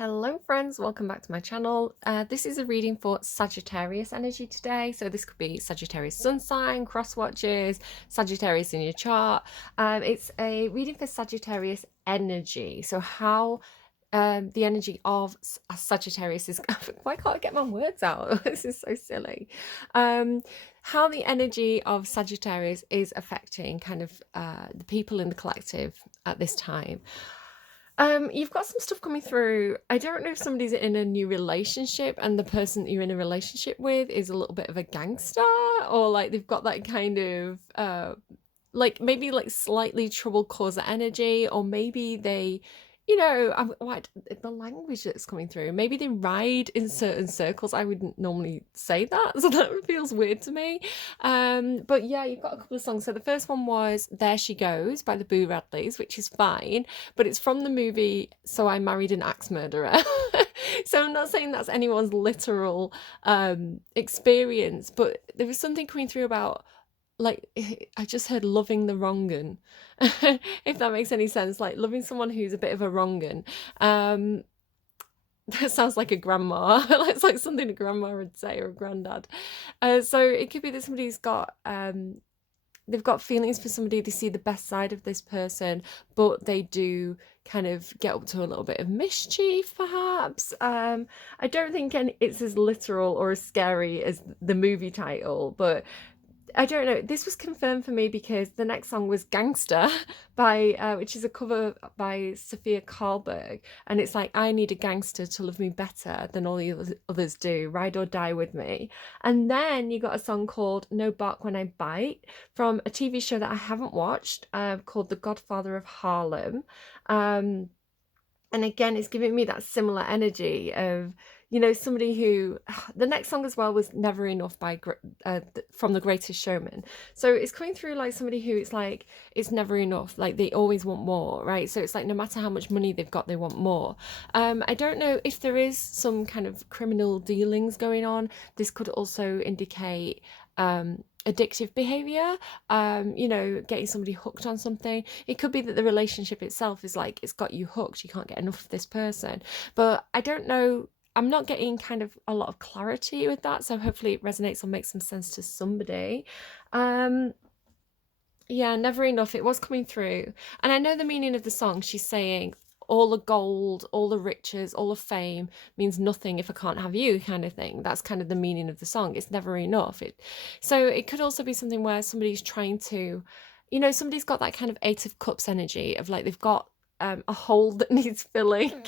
Hello friends, welcome back to my channel. This is a reading for Sagittarius energy today. So this could be Sagittarius sun sign, cross watches, Sagittarius in your chart. It's a reading for Sagittarius energy. So how the energy of Sagittarius is, why can't I get my words out? This is so silly. How the energy of Sagittarius is affecting kind of the people in the collective at this time. You've got some stuff coming through. I don't know if somebody's in a new relationship and the person that you're in a relationship with is a little bit of a gangster, or like they've got that kind of like maybe like slightly trouble causer energy, or maybe they, what the language that's coming through. Maybe they ride in certain circles. I wouldn't normally say that, so that feels weird to me. But yeah, you've got a couple of songs. So the first one was "There She Goes" by the Radleys, which is fine, but it's from the movie "So I Married an Axe Murderer." So I'm not saying that's anyone's literal experience, but there was something coming through about like I just heard loving the wrong un, if that makes any sense, like loving someone who's a bit of a wrong un. That sounds like a grandma. It's like something a grandma would say, or a granddad. So it could be that somebody's got they've got feelings for somebody, they see the best side of this person, but they do kind of get up to a little bit of mischief perhaps. I don't think it's as literal or as scary as the movie title, but I don't know. This was confirmed for me because the next song was "Gangsta" by which is a cover by Sofia Karlberg, and it's like, I need a gangster to love me better than all the others do. Ride or die with me. And then you got a song called "No Bark When I Bite" from a TV show that I haven't watched, called The Godfather of Harlem. And again, it's giving me that similar energy of, somebody who, the next song as well was "Never Enough" by from The Greatest Showman. So it's coming through like somebody who, it's like, it's never enough, like they always want more, right? So it's like no matter how much money they've got, they want more. I don't know if there is some kind of criminal dealings going on. This could also indicate addictive behavior, getting somebody hooked on something. It could be that the relationship itself is like, it's got you hooked, you can't get enough of this person. But I don't know, I'm not getting kind of a lot of clarity with that, so hopefully it resonates or makes some sense to somebody. Yeah, never enough, it was coming through. And I know the meaning of the song. She's saying all the gold, all the riches, all the fame means nothing if I can't have you, kind of thing. That's kind of the meaning of the song. It's never enough. So it could also be something where somebody's trying to, somebody's got that kind of Eight of Cups energy of like they've got a hole that needs filling.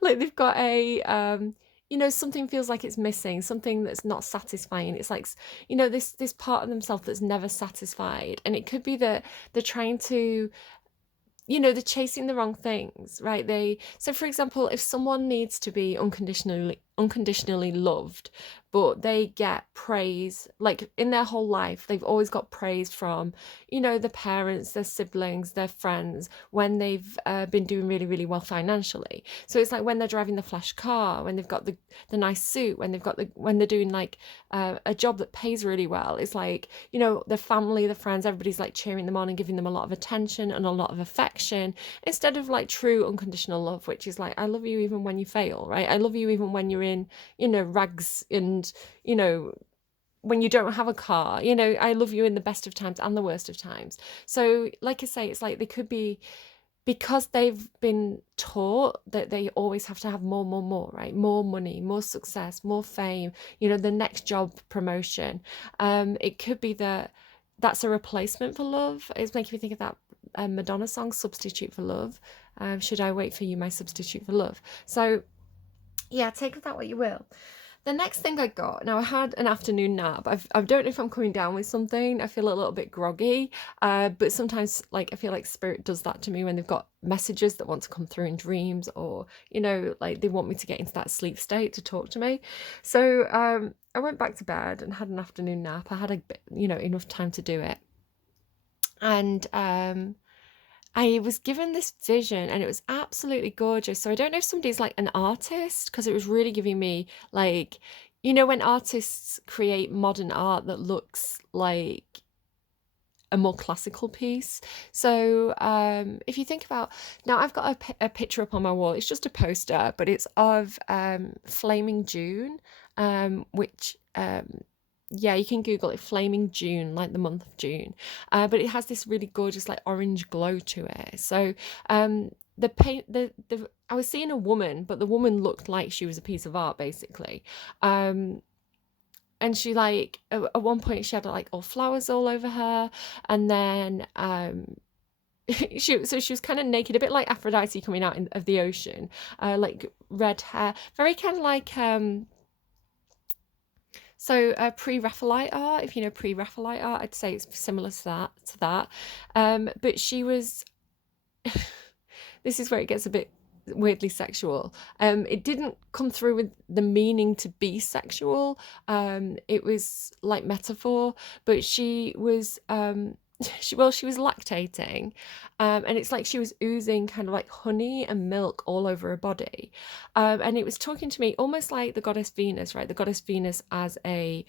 Like they've got something feels like it's missing, something that's not satisfying. It's like, this part of themselves that's never satisfied. And it could be that they're trying to, they're chasing the wrong things, right? So for example, if someone needs to be unconditionally loved, but they get praise, like in their whole life they've always got praise from, the parents, their siblings, their friends, when they've been doing really, really well financially. So it's like when they're driving the flash car, when they've got the nice suit, when they're doing like a job that pays really well. It's like, their family, their friends, everybody's like cheering them on and giving them a lot of attention and a lot of affection, instead of like true unconditional love, which is like, I love you even when you fail, right? I love you even when you're in, rags, and when you don't have a car. I love you in the best of times and the worst of times. So like I say, it's like they could be, because they've been taught that they always have to have more, right? More money, more success, more fame, the next job promotion. It could be that that's a replacement for love. It's making me think of that Madonna song, "Substitute for Love." Should I wait for you, my substitute for love? So yeah, take of that what you will. The next thing I got, now I had an afternoon nap. I don't know if I'm coming down with something. I feel a little bit groggy, but sometimes like I feel like spirit does that to me when they've got messages that want to come through in dreams, or like they want me to get into that sleep state to talk to me. So I went back to bed and had an afternoon nap. I had a bit, enough time to do it, and I was given this vision and it was absolutely gorgeous. So I don't know if somebody's like an artist, because it was really giving me like, when artists create modern art that looks like a more classical piece. So if you think about, now I've got a picture up on my wall. It's just a poster, but it's of Flaming June, which yeah, you can Google it, Flaming June, like the month of June. But it has this really gorgeous like orange glow to it. So the paint, the I was seeing a woman, but the woman looked like she was a piece of art, basically. And she like at one point she had like all flowers all over her, and then she was kind of naked, a bit like Aphrodite coming out of the ocean, like red hair, very kind of like pre-Raphaelite art. If you know pre-Raphaelite art, I'd say it's similar to that. But she was this is where it gets a bit weirdly sexual. It didn't come through with the meaning to be sexual. It was like metaphor, but she was she was lactating, and it's like she was oozing kind of like honey and milk all over her body, and it was talking to me almost like the goddess Venus, right? The goddess Venus as a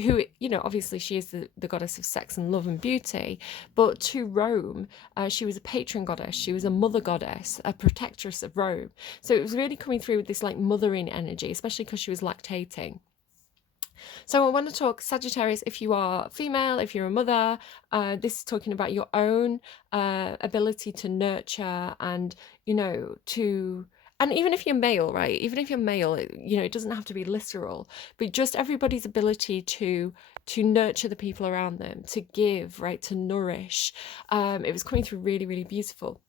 who, you know, obviously she is the goddess of sex and love and beauty, but to Rome, she was a patron goddess, she was a mother goddess, a protectress of Rome. So it was really coming through with this like mothering energy, especially because she was lactating. So I want to talk Sagittarius if you are female, if you're a mother. This is talking about your own ability to nurture and, you know, and even if you're male, right? Even if you're male, you know, it doesn't have to be literal, but just everybody's ability to nurture the people around them, to give, right? To nourish. It was coming through really, really beautiful.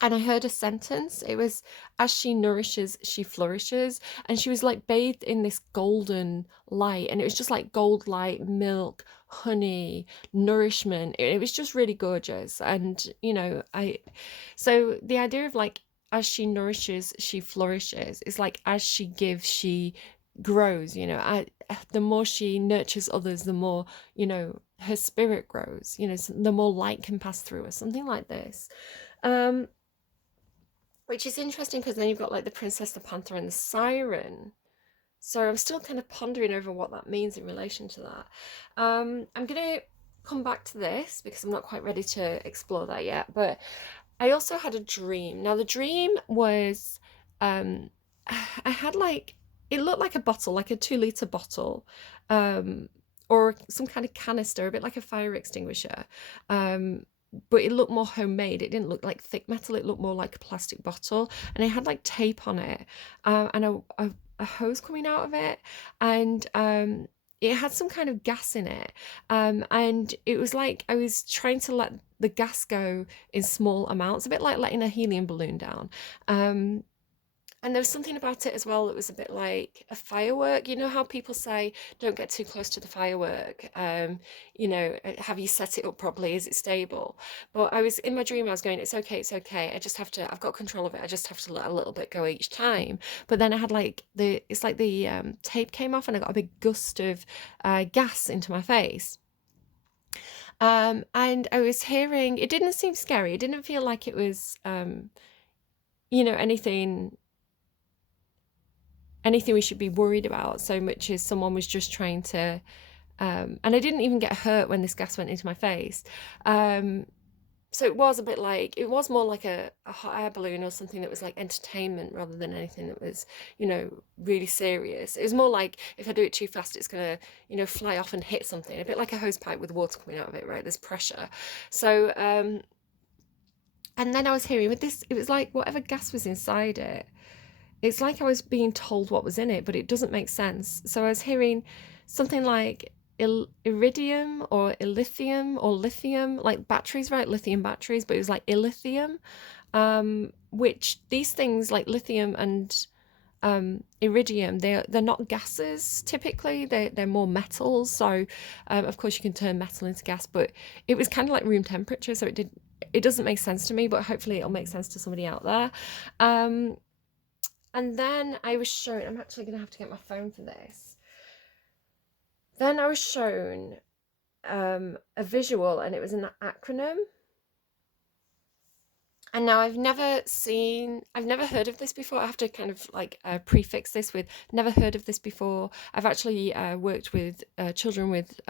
And I heard a sentence. It was, as she nourishes, she flourishes. And she was like bathed in this golden light. And it was just like gold light, milk, honey, nourishment. It was just really gorgeous. And, you know, so the idea of like, as she nourishes, she flourishes. It's like, as she gives, she grows, you know. The more she nurtures others, the more, you know, her spirit grows, you know, the more light can pass through her, something like this. Um, which is interesting because then you've got like the princess, the panther, and the siren. So I'm still kind of pondering over what that means in relation to that. I'm going to come back to this because I'm not quite ready to explore that yet. But I also had a dream. Now, the dream was I had like, it looked like a bottle, like a 2 litre bottle, or some kind of canister, a bit like a fire extinguisher. But it looked more homemade. It didn't look like thick metal. It looked more like a plastic bottle, and it had like tape on it, and a hose coming out of it, and it had some kind of gas in it, and it was like I was trying to let the gas go in small amounts, a bit like letting a helium balloon down. And there was something about it as well that was a bit like a firework. You know how people say, don't get too close to the firework. You know, have you set it up properly? Is it stable? But I was in my dream, I was going, it's okay, it's okay. I just have to, I've got control of it. I just have to let a little bit go each time. But then I had like it's like the tape came off and I got a big gust of gas into my face. And I was hearing, it didn't seem scary. It didn't feel like it was, you know, anything we should be worried about so much as someone was just trying to and I didn't even get hurt when this gas went into my face. So it was a bit like, it was more like a hot air balloon or something that was like entertainment rather than anything that was, you know, really serious. It was more like if I do it too fast, it's gonna, you know, fly off and hit something, a bit like a hose pipe with water coming out of it, right? There's pressure. So and then I was hearing with this, it was like whatever gas was inside it, it's like I was being told what was in it, but it doesn't make sense. So I was hearing something like iridium or illithium or lithium, like batteries, right? Lithium batteries, but it was like illithium, which these things like lithium and iridium, they're not gases typically. They're more metals. So of course you can turn metal into gas, but it was kind of like room temperature. So it doesn't make sense to me, but hopefully it'll make sense to somebody out there. And then I was shown, I'm actually going to have to get my phone for this. Then I was shown a visual, and it was an acronym. And now I've never heard of this before. I have to kind of like prefix this with never heard of this before. I've actually worked with children with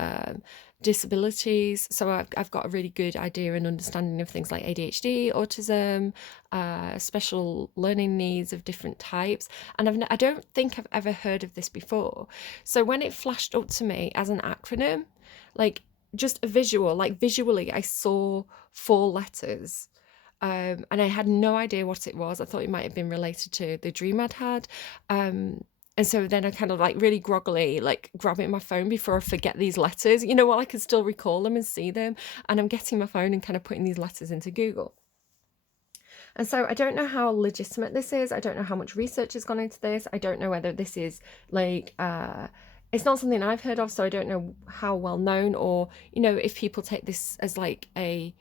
disabilities, so I've got a really good idea and understanding of things like ADHD, autism, special learning needs of different types. And I don't think I've ever heard of this before. So when it flashed up to me as an acronym, like just a visual, like visually, I saw four letters, and I had no idea what it was. I thought it might have been related to the dream I'd had. And so then I kind of like really groggily, like grabbing my phone before I forget these letters. You know what? I can still recall them and see them. And I'm getting my phone and kind of putting these letters into Google. And so I don't know how legitimate this is. I don't know how much research has gone into this. I don't know whether this is like, it's not something I've heard of. So I don't know how well known, or, you know, if people take this as like a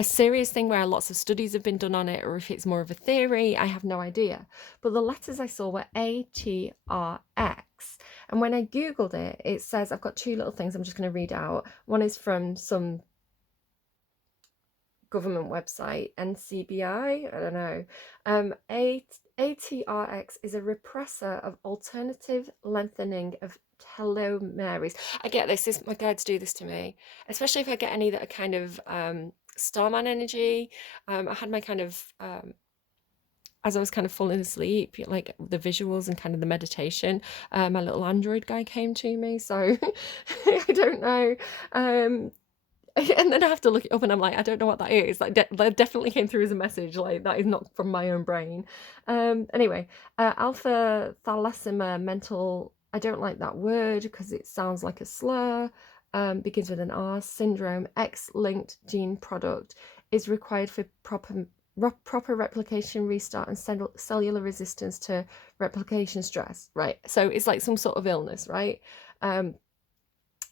serious thing where lots of studies have been done on it, or if it's more of a theory. I have no idea. But the letters I saw were ATRX. And when I Googled it, it says, I've got two little things I'm just going to read out. One is from some government website, NCBI, I don't know. ATRX is a repressor of alternative lengthening of telomeres. I get this, my guides do this to me, especially if I get any that are kind of Starman energy. I had my kind of as I was kind of falling asleep, like the visuals and kind of the meditation, my little android guy came to me. So I don't know. And then I have to look it up, and I'm like, I don't know what that is. Like, that definitely came through as a message. Like, that is not from my own brain. Anyway, alpha thalassemia mental. I don't like that word because it sounds like a slur. Begins with an R. Syndrome. X-linked gene product is required for proper replication restart and cellular resistance to replication stress. Right. So it's like some sort of illness, right?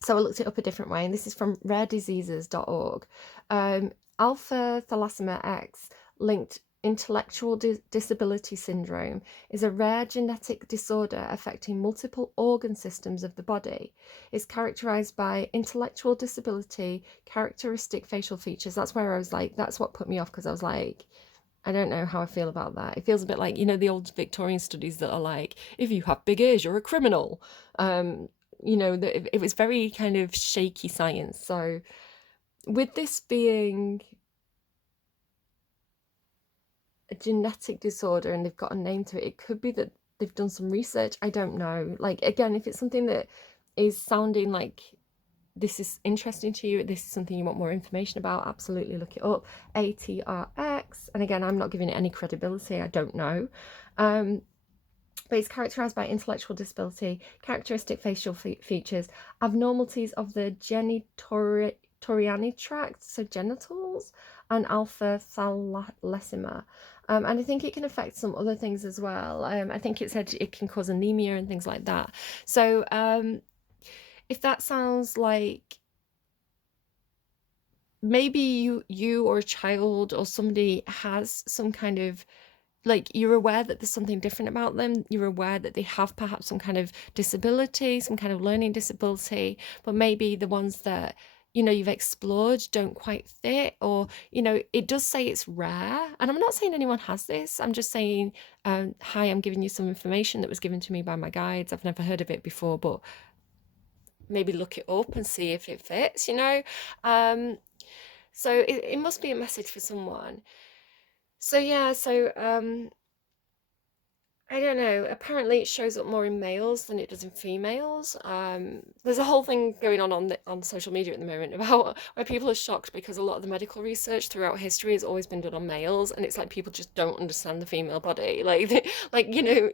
So I looked it up a different way, and this is from rarediseases.org. Alpha thalassemia X linked intellectual disability syndrome is a rare genetic disorder affecting multiple organ systems of the body. It's characterized by intellectual disability, characteristic facial features. That's where I was like, that's what put me off, because I was like, I don't know how I feel about that. It feels a bit like, you know, the old Victorian studies that are like, if you have big ears, you're a criminal. You know, that it was very kind of shaky science. So with this being a genetic disorder and they've got a name to it, it could be that they've done some research. I don't know. Like, again, if it's something that is sounding like this is interesting to you, this is something you want more information about, absolutely look it up. ATRX. And again, I'm not giving it any credibility. I don't know. But it's characterized by intellectual disability, characteristic facial features, abnormalities of the genitourinary tract, so genitals, and alpha thalassemia. And I think it can affect some other things as well. I think it said it can cause anemia and things like that. So if that sounds like maybe you or a child or somebody has some kind of, like, you're aware that there's something different about them, you're aware that they have perhaps some kind of disability, some kind of learning disability, but maybe the ones that, you know, you've explored don't quite fit, or, you know, it does say it's rare. And I'm not saying anyone has this, I'm just saying, hi, I'm giving you some information that was given to me by my guides. I've never heard of it before, but maybe look it up and see if it fits, you know. So it must be a message for someone. So yeah, so I don't know. Apparently, it shows up more in males than it does in females. There's a whole thing going on social media at the moment about where people are shocked because a lot of the medical research throughout history has always been done on males, and it's like people just don't understand the female body. Like, you know,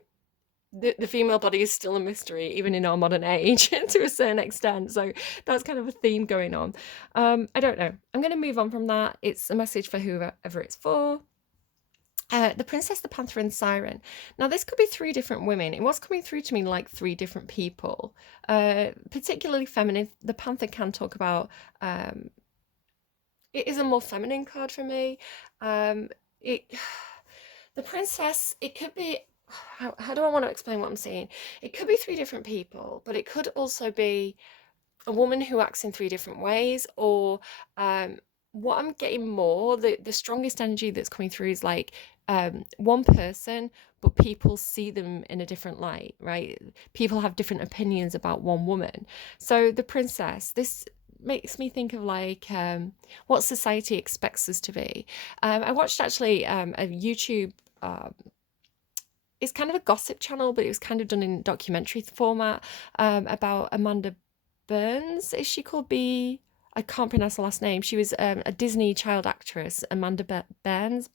the female body is still a mystery even in our modern age to a certain extent. So that's kind of a theme going on. I don't know. I'm going to move on from that. It's a message for whoever it's for. The Princess, the Panther, and Siren. Now, this could be three different women. It was coming through to me like three different people, particularly feminine. The Panther can talk about, it is a more feminine card for me. It, the Princess, it could be, how do I want to explain what I'm saying? It could be three different people, but it could also be a woman who acts in three different ways, or what I'm getting more, the strongest energy that's coming through is like one person, but people see them in a different light, right? People have different opinions about one woman. So the princess, this makes me think of like what society expects us to be. I watched actually a YouTube. It's kind of a gossip channel, but it was kind of done in documentary format about Amanda Burns. Is she called B? I can't pronounce the last name. She was a Disney child actress, Amanda Burns,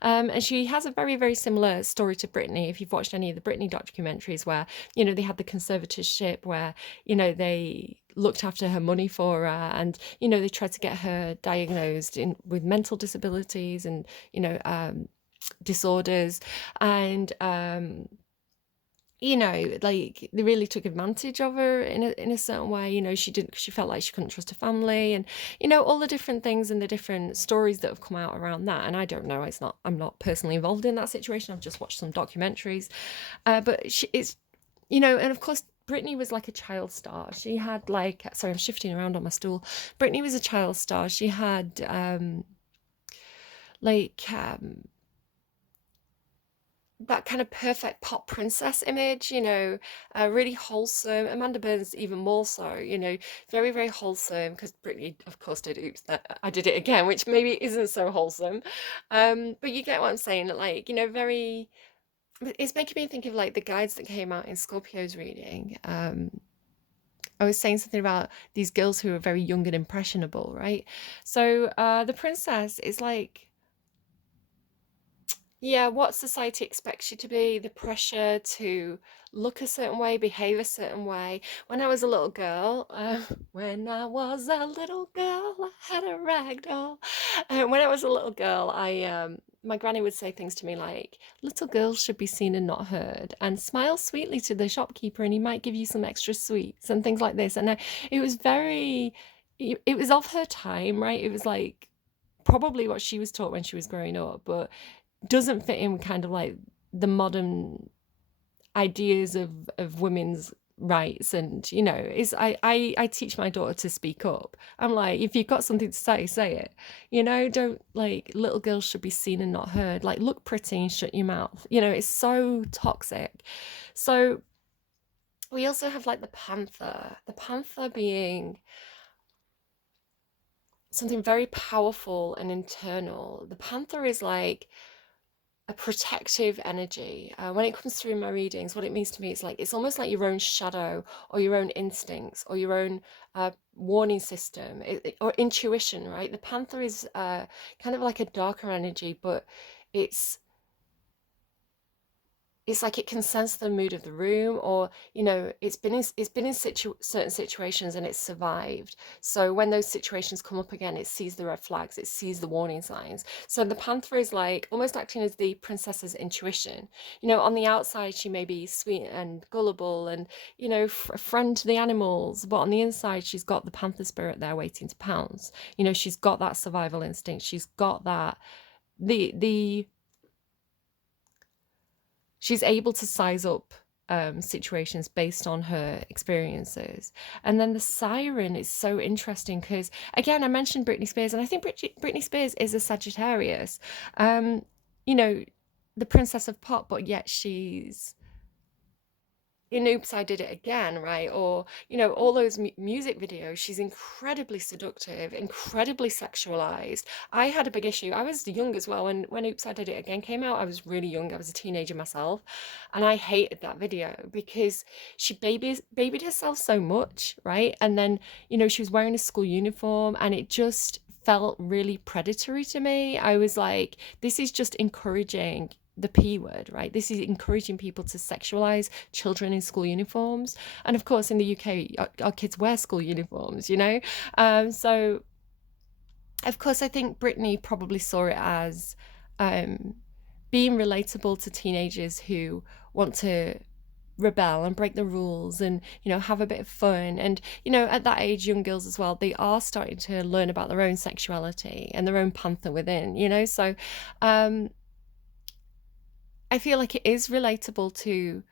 and she has a very, very similar story to Britney. If you've watched any of the Britney documentaries, where they had the conservatorship, where they looked after her money for her, and they tried to get her diagnosed with mental disabilities and disorders, and like they really took advantage of her in a certain way. She felt like she couldn't trust her family, and all the different things and the different stories that have come out around that. And I don't know, I'm not personally involved in that situation. I've just watched some documentaries, but it's and of course Britney was like a child star. She had like, sorry, I'm shifting around on my stool. Britney was a child star. She had like that kind of perfect pop princess image, really wholesome. Amanda Burns even more so, very, very wholesome, because Britney, of course, did Oops, I Did It Again, which maybe isn't so wholesome. But you get what I'm saying, like, very, it's making me think of like the guides that came out in Scorpio's reading. I was saying something about these girls who are very young and impressionable, right? So the princess is like, yeah, what society expects you to be, the pressure to look a certain way, behave a certain way. When I was a little girl, when I was a little girl, I had a rag doll. When I was a little girl, my granny would say things to me like, "Little girls should be seen and not heard," and smile sweetly to the shopkeeper, and he might give you some extra sweets and things like this. And it was very, it was of her time, right? It was like probably what she was taught when she was growing up, but doesn't fit in with kind of like the modern ideas of women's rights. And is I teach my daughter to speak up. I'm like, if you've got something to say it. Don't, like, little girls should be seen and not heard. Like, look pretty and shut your mouth. It's so toxic. So we also have like the panther being something very powerful and internal. The panther is like a protective energy. When it comes through in my readings, what it means to me is like it's almost like your own shadow or your own instincts or your own warning system, or intuition, right? The panther is kind of like a darker energy, but it's it's like it can sense the mood of the room, or it's been in certain situations and it's survived. So when those situations come up again, it sees the red flags, it sees the warning signs. So the panther is like almost acting as the princess's intuition. On the outside she may be sweet and gullible and a friend to the animals, but on the inside she's got the panther spirit there waiting to pounce. She's got that survival instinct, she's got that, the she's able to size up situations based on her experiences. And then the siren is so interesting because, again, I mentioned Britney Spears, and I think Britney Spears is a Sagittarius, um, you know, the princess of pop, but yet she's in Oops, I Did It Again, right? Or, all those music videos, she's incredibly seductive, incredibly sexualized. I had a big issue. I was young as well. When Oops, I Did It Again came out, I was really young. I was a teenager myself. And I hated that video because she babied herself so much, right? And then, she was wearing a school uniform and it just felt really predatory to me. I was like, this is just encouraging the P word, right? This is encouraging people to sexualize children in school uniforms. And of course, in the UK, our kids wear school uniforms. So, of course, I think Britney probably saw it as um, being relatable to teenagers who want to rebel and break the rules and have a bit of fun. And at that age, young girls as well, they are starting to learn about their own sexuality and their own panther within. So I feel like it is relatable to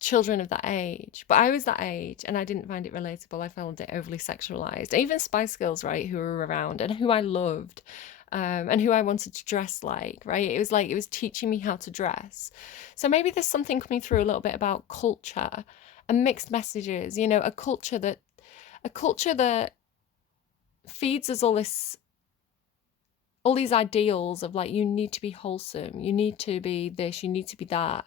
children of that age. But I was that age and I didn't find it relatable. I found it overly sexualized. Even Spice Girls, right, who were around and who I loved, and who I wanted to dress like, right? It was like it was teaching me how to dress. So maybe there's something coming through a little bit about culture and mixed messages, you know, a culture that feeds us all these ideals of like, you need to be wholesome, you need to be this, you need to be that.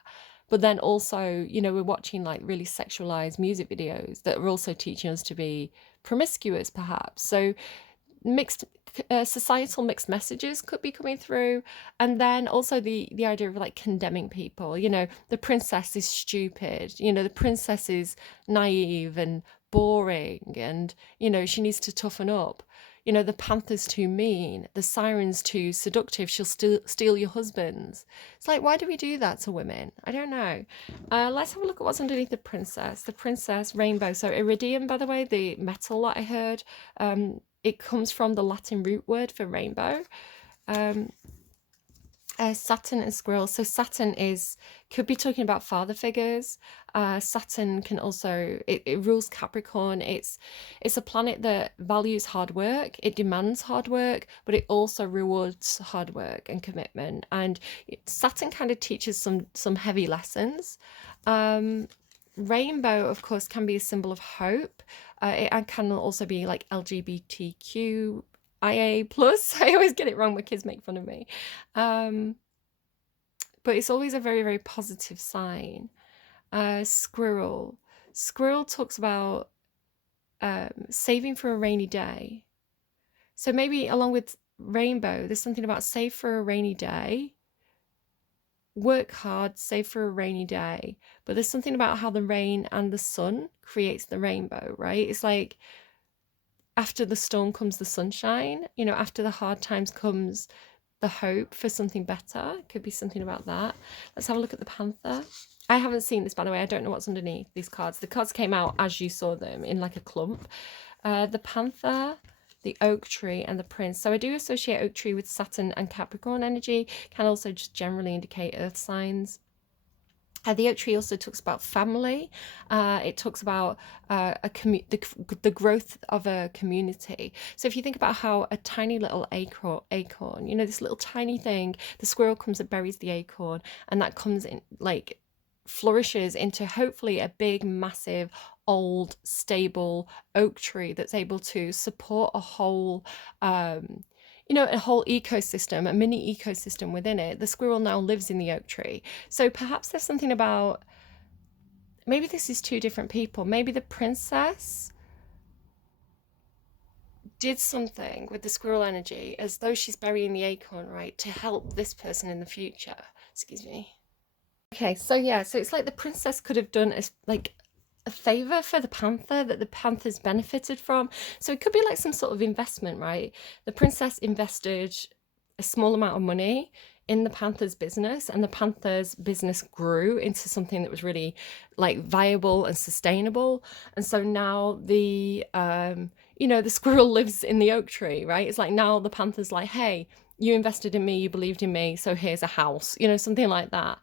But then also, you know, we're watching like really sexualized music videos that are also teaching us to be promiscuous, perhaps. So mixed societal mixed messages could be coming through. And then also the idea of like condemning people, you know, the princess is stupid, you know, the princess is naive and boring, and you know, she needs to toughen up. You know, the panther's too mean, the siren's too seductive, she'll still steal your husbands. It's like, why do we do that to women? I don't know. Let's have a look at what's underneath the princess. The princess, rainbow. So iridium, by the way, the metal that I heard, it comes from the Latin root word for rainbow. Saturn and squirrel. So Saturn could be talking about father figures. Saturn can also, it rules Capricorn. It's a planet that values hard work. It demands hard work, but it also rewards hard work and commitment. And Saturn kind of teaches some heavy lessons. Rainbow, of course, can be a symbol of hope. It can also be like LGBTQ IA plus. I always get it wrong. My kids make fun of me. But it's always a very, very positive sign. Squirrel. Squirrel talks about saving for a rainy day. So maybe along with rainbow, there's something about save for a rainy day. Work hard, save for a rainy day. But there's something about how the rain and the sun creates the rainbow, right? It's like after the storm comes the sunshine. You know, after the hard times comes the hope for something better. Could be something about that. Let's have a look at the panther. I haven't seen this, by the way. I don't know what's underneath these cards. The cards came out as you saw them in like a clump. The panther, the oak tree, and the prince. So I do associate oak tree with Saturn and Capricorn energy. Can also just generally indicate earth signs. The oak tree also talks about family. It talks about the growth of a community. So if you think about how a tiny little acorn, you know, this little tiny thing, the squirrel comes and buries the acorn, and that comes in, like, flourishes into hopefully a big, massive, old, stable oak tree that's able to support a whole you know, a whole ecosystem, a mini ecosystem within it. The squirrel now lives in the oak tree. So perhaps there's something about, maybe this is two different people. Maybe the princess did something with the squirrel energy as though she's burying the acorn, right, to help this person in the future. Excuse me. Okay, so yeah, so it's like the princess could have done like a favor for the panther that the panther's benefited from. So it could be like some sort of investment, right? The princess invested a small amount of money in the panther's business, and the panther's business grew into something that was really like viable and sustainable. And so now the you know, the squirrel lives in the oak tree, right? It's like now the panther's like, hey, you invested in me, you believed in me, so here's a house, you know, something like that.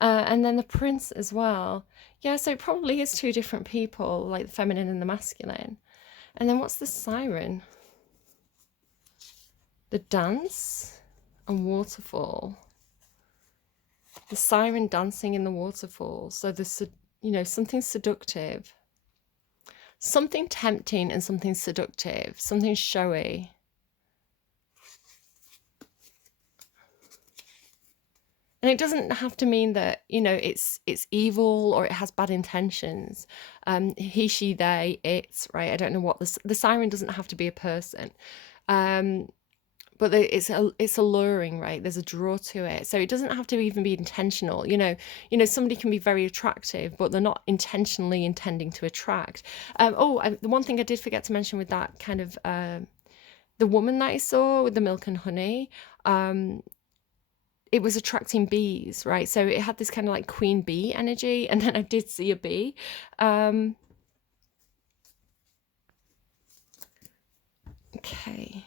And then the prince as well. Yeah, so it probably is two different people, like the feminine and the masculine. And then what's the siren? The dance and waterfall. The siren dancing in the waterfall. So you know, something seductive, something tempting and something seductive, something showy. And it doesn't have to mean that, you know, it's evil or it has bad intentions. He, she, they, it, right? I don't know what the siren doesn't have to be a person. But it's alluring, right? There's a draw to it. So it doesn't have to even be intentional. You know, somebody can be very attractive, but they're not intentionally intending to attract. The one thing I did forget to mention with that kind of, the woman that I saw with the milk and honey, it was attracting bees, right? So it had this kind of like queen bee energy, and then I did see a bee. Okay.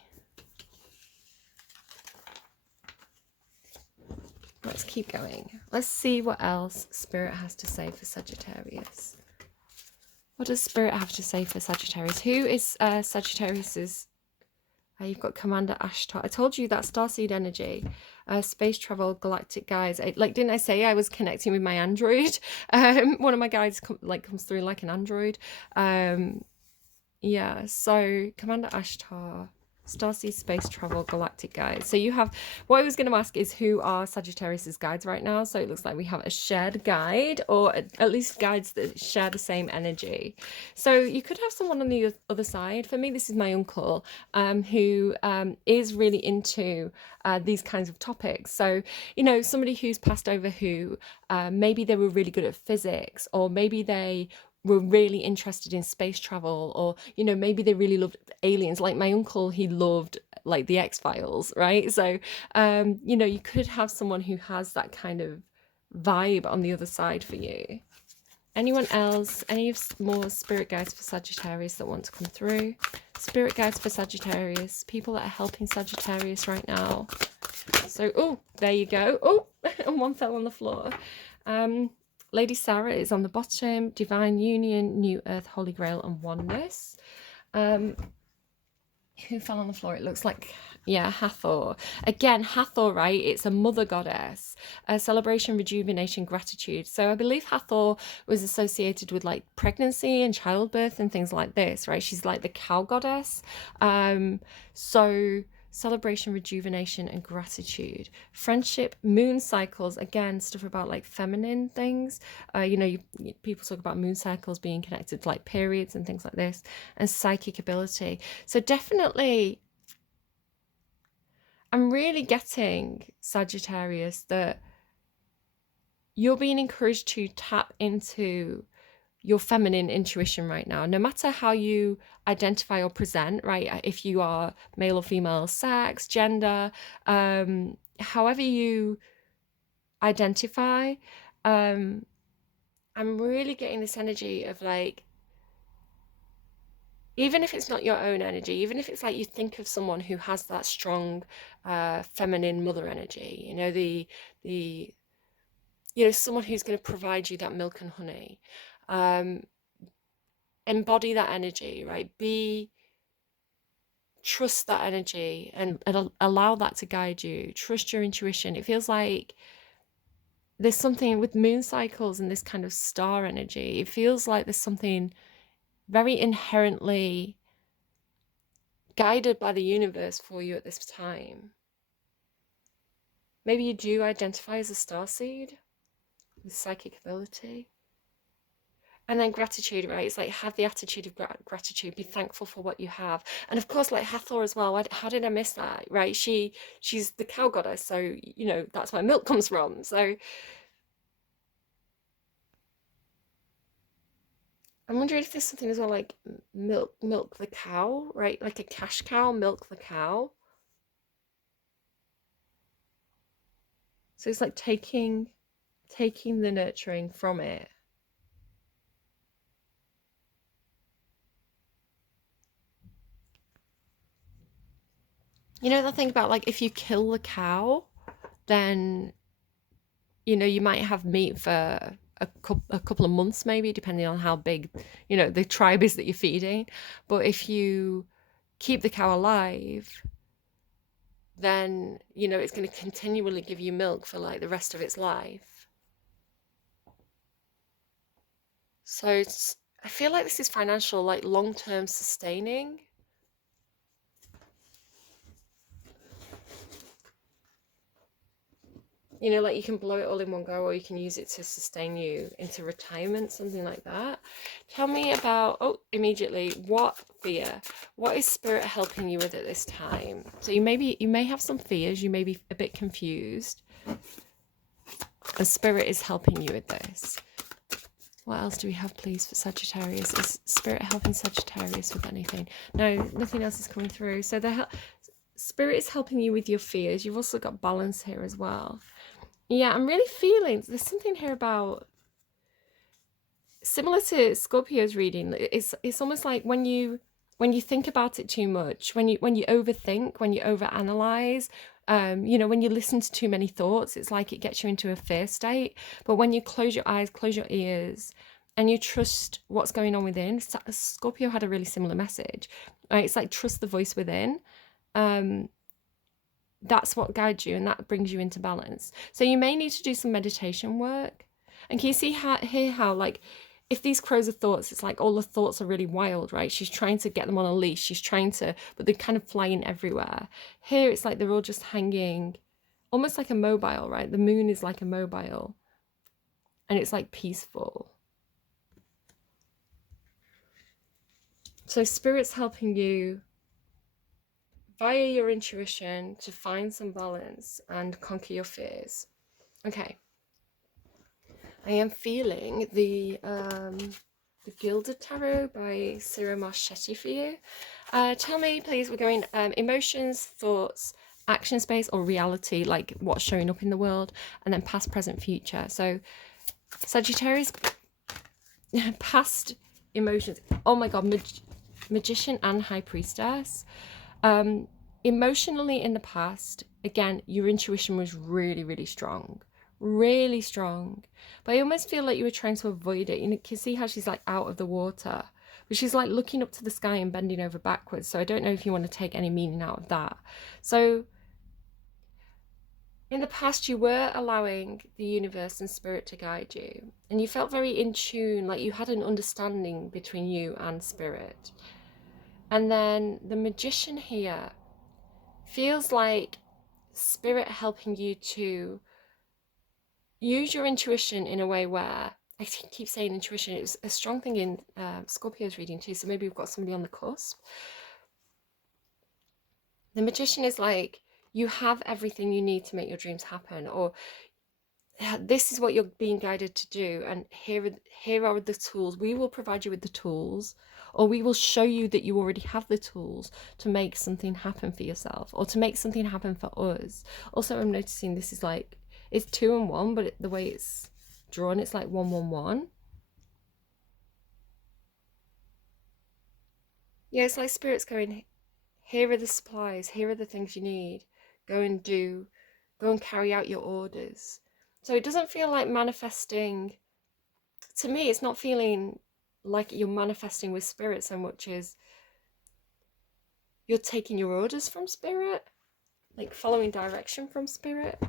Let's keep going. Let's see what else Spirit has to say for Sagittarius. What does Spirit have to say for Sagittarius? Who is Sagittarius's? You've got Commander Ashtar. I told you that starseed energy, space travel, galactic guides. Didn't I say I was connecting with my android? One of my guides comes through like an android. Yeah. So Commander Ashtar, starseed, space travel, galactic guides. So you have, what I was going to ask is who are Sagittarius's guides right now? So it looks like we have a shared guide, or at least guides that share the same energy. So you could have someone on the other side. For me, this is my uncle, who is really into these kinds of topics. So, you know, somebody who's passed over who maybe they were really good at physics, or maybe they were really interested in space travel, or, you know, maybe they really loved aliens. Like my uncle, he loved like the X-Files, right? So, you know, you could have someone who has that kind of vibe on the other side for you. Anyone else? Any more spirit guides for Sagittarius that want to come through? Spirit guides for Sagittarius. People that are helping Sagittarius right now. So, oh, there you go. Oh, and one fell on the floor. Lady Sarah is on the bottom. Divine Union, New Earth, Holy Grail, and Oneness. Who fell on the floor? It looks like, yeah, Hathor. Again, Hathor, right? It's a mother goddess. A celebration, rejuvenation, gratitude. So I believe Hathor was associated with like pregnancy and childbirth and things like this, right? She's like the cow goddess. So celebration, rejuvenation, and gratitude. Friendship, moon cycles, again, stuff about like feminine things. You know, people talk about moon cycles being connected to like periods and things like this, and psychic ability. So definitely, I'm really getting, Sagittarius, that you're being encouraged to tap into your feminine intuition right now, no matter how you identify or present, right? If you are male or female, sex, gender, however you identify, I'm really getting this energy of like, even if it's not your own energy, even if it's like you think of someone who has that strong feminine mother energy, you know, you know, someone who's going to provide you that milk and honey. Embody that energy, right? Trust that energy and allow that to guide you. Trust your intuition. It feels like there's something with moon cycles and this kind of star energy. It feels like there's something very inherently guided by the universe for you at this time. Maybe you do identify as a starseed with psychic ability. And then gratitude, right? It's like, have the attitude of gratitude, be thankful for what you have. And of course, like Hathor as well, how did I miss that, right? She's the cow goddess, so, you know, that's where milk comes from. So I'm wondering if there's something as well, like milk the cow, right? Like a cash cow, milk the cow. So it's like taking the nurturing from it. You know the thing about like, if you kill the cow, then, you know, you might have meat for a couple of months, maybe, depending on how big, you know, the tribe is that you're feeding. But if you keep the cow alive, then, you know, it's going to continually give you milk for like the rest of its life. So I feel like this is financial, like long-term sustaining. You know, like you can blow it all in one go, or you can use it to sustain you into retirement, something like that. Tell me about, oh, immediately, what fear? What is spirit helping you with at this time? So you may have some fears, you may be a bit confused. And spirit is helping you with this. What else do we have, please, for Sagittarius? Is spirit helping Sagittarius with anything? No, nothing else is coming through. So spirit is helping you with your fears. You've also got balance here as well. Yeah, I'm really feeling there's something here about, similar to Scorpio's reading. It's almost like when you think about it too much, when you overthink, when you overanalyze, You know, when you listen to too many thoughts, it's like it gets you into a fear state. But when you close your eyes, close your ears, and you trust what's going on within, Scorpio had a really similar message, right? It's like trust the voice within. That's what guides you, and that brings you into balance. So you may need to do some meditation work. And can you see how like, if these crows are thoughts, it's like all the thoughts are really wild, right? She's trying to get them on a leash. She's trying to, but they're kind of flying everywhere. Here, it's like they're all just hanging, almost like a mobile, right? The moon is like a mobile, and it's like peaceful. So Spirit's helping you via your intuition to find some balance and conquer your fears. Okay. I am feeling the Gilded Tarot by Ciro Marchetti for you. Tell me, please, we're going emotions, thoughts, action space, or reality, like what's showing up in the world, and then past, present, future. So Sagittarius, past emotions. Oh my God, Magician and High Priestess. Emotionally in the past, again, your intuition was really, really strong. Really strong. But I almost feel like you were trying to avoid it. You can see how she's like out of the water. But she's like looking up to the sky and bending over backwards. So I don't know if you want to take any meaning out of that. So in the past, you were allowing the universe and spirit to guide you. And you felt very in tune, like you had an understanding between you and spirit. And then the Magician here feels like spirit helping you to use your intuition in a way where, I keep saying intuition, it was a strong thing in Scorpio's reading too, so maybe we've got somebody on the cusp. The Magician is like, you have everything you need to make your dreams happen, or this is what you're being guided to do, and here are the tools. We will provide you with the tools, or we will show you that you already have the tools to make something happen for yourself, or to make something happen for us. Also, I'm noticing this is like, it's 2 and 1, but the way it's drawn, it's like 1, 1, 1. Yeah, it's like spirit's going, here are the supplies, here are the things you need. Go and carry out your orders. So it doesn't feel like manifesting. To me, it's not feeling like you're manifesting with spirit so much as you're taking your orders from spirit, like following direction from spirit.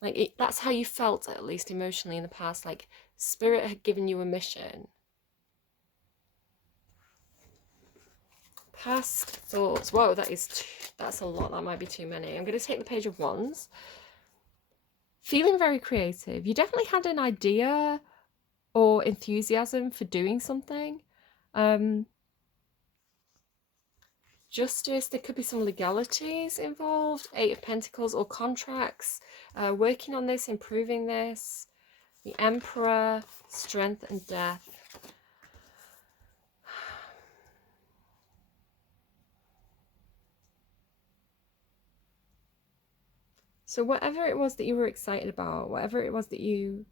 Like that's how you felt, at least emotionally in the past, like spirit had given you a mission. Past thoughts. Whoa, that's a lot. That might be too many. I'm going to take the Page of Wands. Feeling very creative. You definitely had an idea or enthusiasm for doing something. Justice, there could be some legalities involved. 8 of Pentacles or contracts. Working on this, improving this. The Emperor, strength and death. So whatever it was that you were excited about, whatever it was that you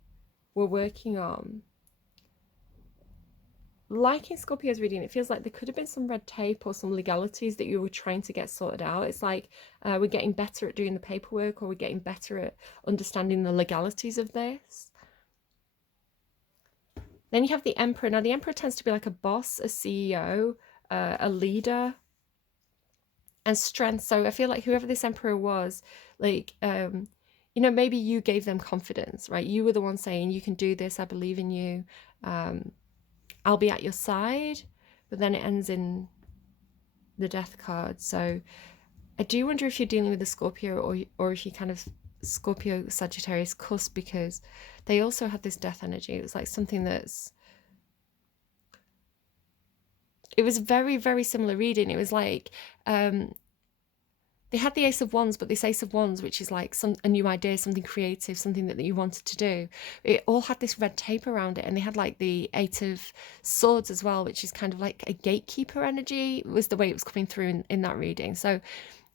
were working on, like in Scorpio's reading, it feels like there could have been some red tape or some legalities that you were trying to get sorted out. It's like we're getting better at doing the paperwork, or we're getting better at understanding the legalities of this. Then you have the Emperor. Now the Emperor tends to be like a boss, a CEO, a leader, and strength. So I feel like whoever this Emperor was, like, you know, maybe you gave them confidence, right? You were the one saying, you can do this, I believe in you, I'll be at your side. But then it ends in the Death card. So I do wonder if you're dealing with a Scorpio, or if you kind of Scorpio Sagittarius cusp, because they also had this death energy. It was like something that's, it was very, very similar reading. It was like they had the Ace of Wands, but this Ace of Wands, which is like a new idea, something creative, something that you wanted to do, it all had this red tape around it. And they had like the 8 of Swords as well, which is kind of like a gatekeeper energy, was the way it was coming through in that reading. So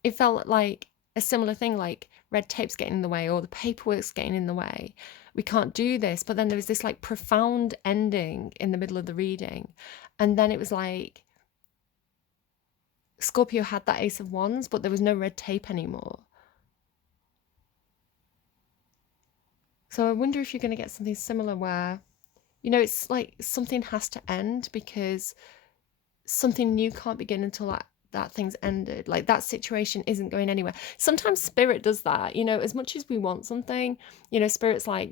it felt like a similar thing, like red tape's getting in the way, or the paperwork's getting in the way. We can't do this. But then there was this like profound ending in the middle of the reading. And then it was like Scorpio had that Ace of Wands, but there was no red tape anymore. So I wonder if you're going to get something similar where, you know, it's like something has to end because something new can't begin until that thing's ended. Like that situation isn't going anywhere. Sometimes spirit does that, you know, as much as we want something, you know, spirit's like,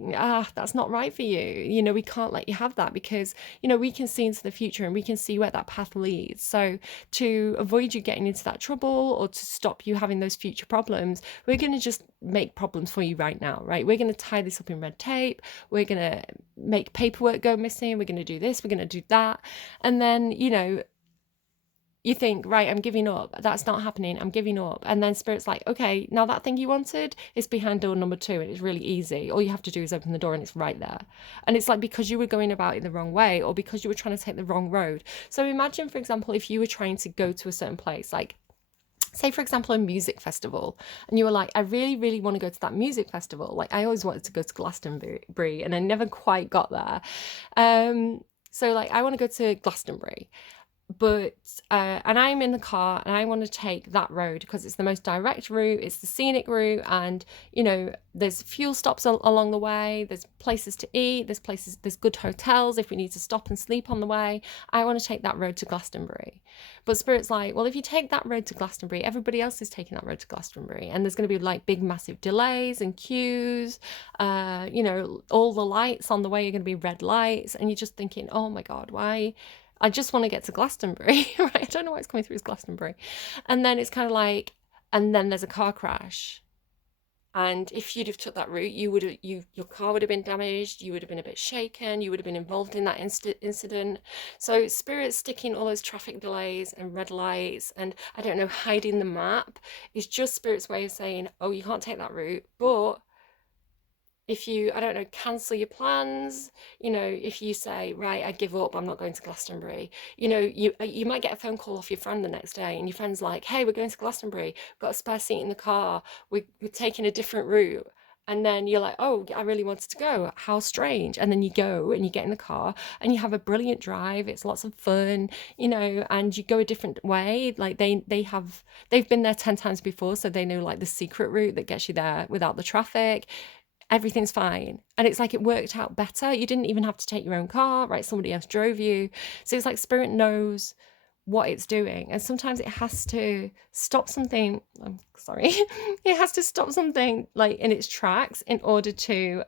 that's not right for you. You know, we can't let you have that because, you know, we can see into the future and we can see where that path leads. So to avoid you getting into that trouble or to stop you having those future problems, we're going to just make problems for you right now, right? We're going to tie this up in red tape. We're going to make paperwork go missing. We're going to do this. We're going to do that. And then, you know, you think, right, I'm giving up. That's not happening. I'm giving up. And then spirit's like, okay, now that thing you wanted is behind door number 2 and it's really easy. All you have to do is open the door and it's right there. And it's like because you were going about it the wrong way or because you were trying to take the wrong road. So imagine, for example, if you were trying to go to a certain place, like say, for example, a music festival, and you were like, I really, really want to go to that music festival. Like I always wanted to go to Glastonbury and I never quite got there. So like I want to go to Glastonbury. But and I'm in the car and I want to take that road because it's the most direct route, it's the scenic route, and you know there's fuel stops along the way, there's places to eat, there's good hotels if we need to stop and sleep on the way. I want to take that road to Glastonbury. But spirit's like, well, if you take that road to Glastonbury, everybody else is taking that road to Glastonbury, and there's going to be like big massive delays and queues, you know, all the lights on the way are going to be red lights, and you're just thinking, oh my god, why? I just want to get to Glastonbury, right? I don't know why it's coming through as Glastonbury. And then it's kind of like, and then there's a car crash. And if you'd have took that route, your car would have been damaged, you would have been a bit shaken, you would have been involved in that incident. So spirit's sticking all those traffic delays and red lights and, I don't know, hiding the map is just spirit's way of saying, oh, you can't take that route, but if you, I don't know, cancel your plans, you know, if you say, right, I give up, I'm not going to Glastonbury, you know, you might get a phone call off your friend the next day and your friend's like, hey, we're going to Glastonbury, got a spare seat in the car, we're taking a different route. And then you're like, oh, I really wanted to go. How strange. And then you go and you get in the car and you have a brilliant drive. It's lots of fun, you know, and you go a different way. Like they've been there 10 times before. So they know like the secret route that gets you there without the traffic. Everything's fine. And it's like it worked out better. You didn't even have to take your own car, right? Somebody else drove you. So it's like spirit knows what it's doing. And sometimes it has to stop something. I'm sorry. It has to stop something like in its tracks in order to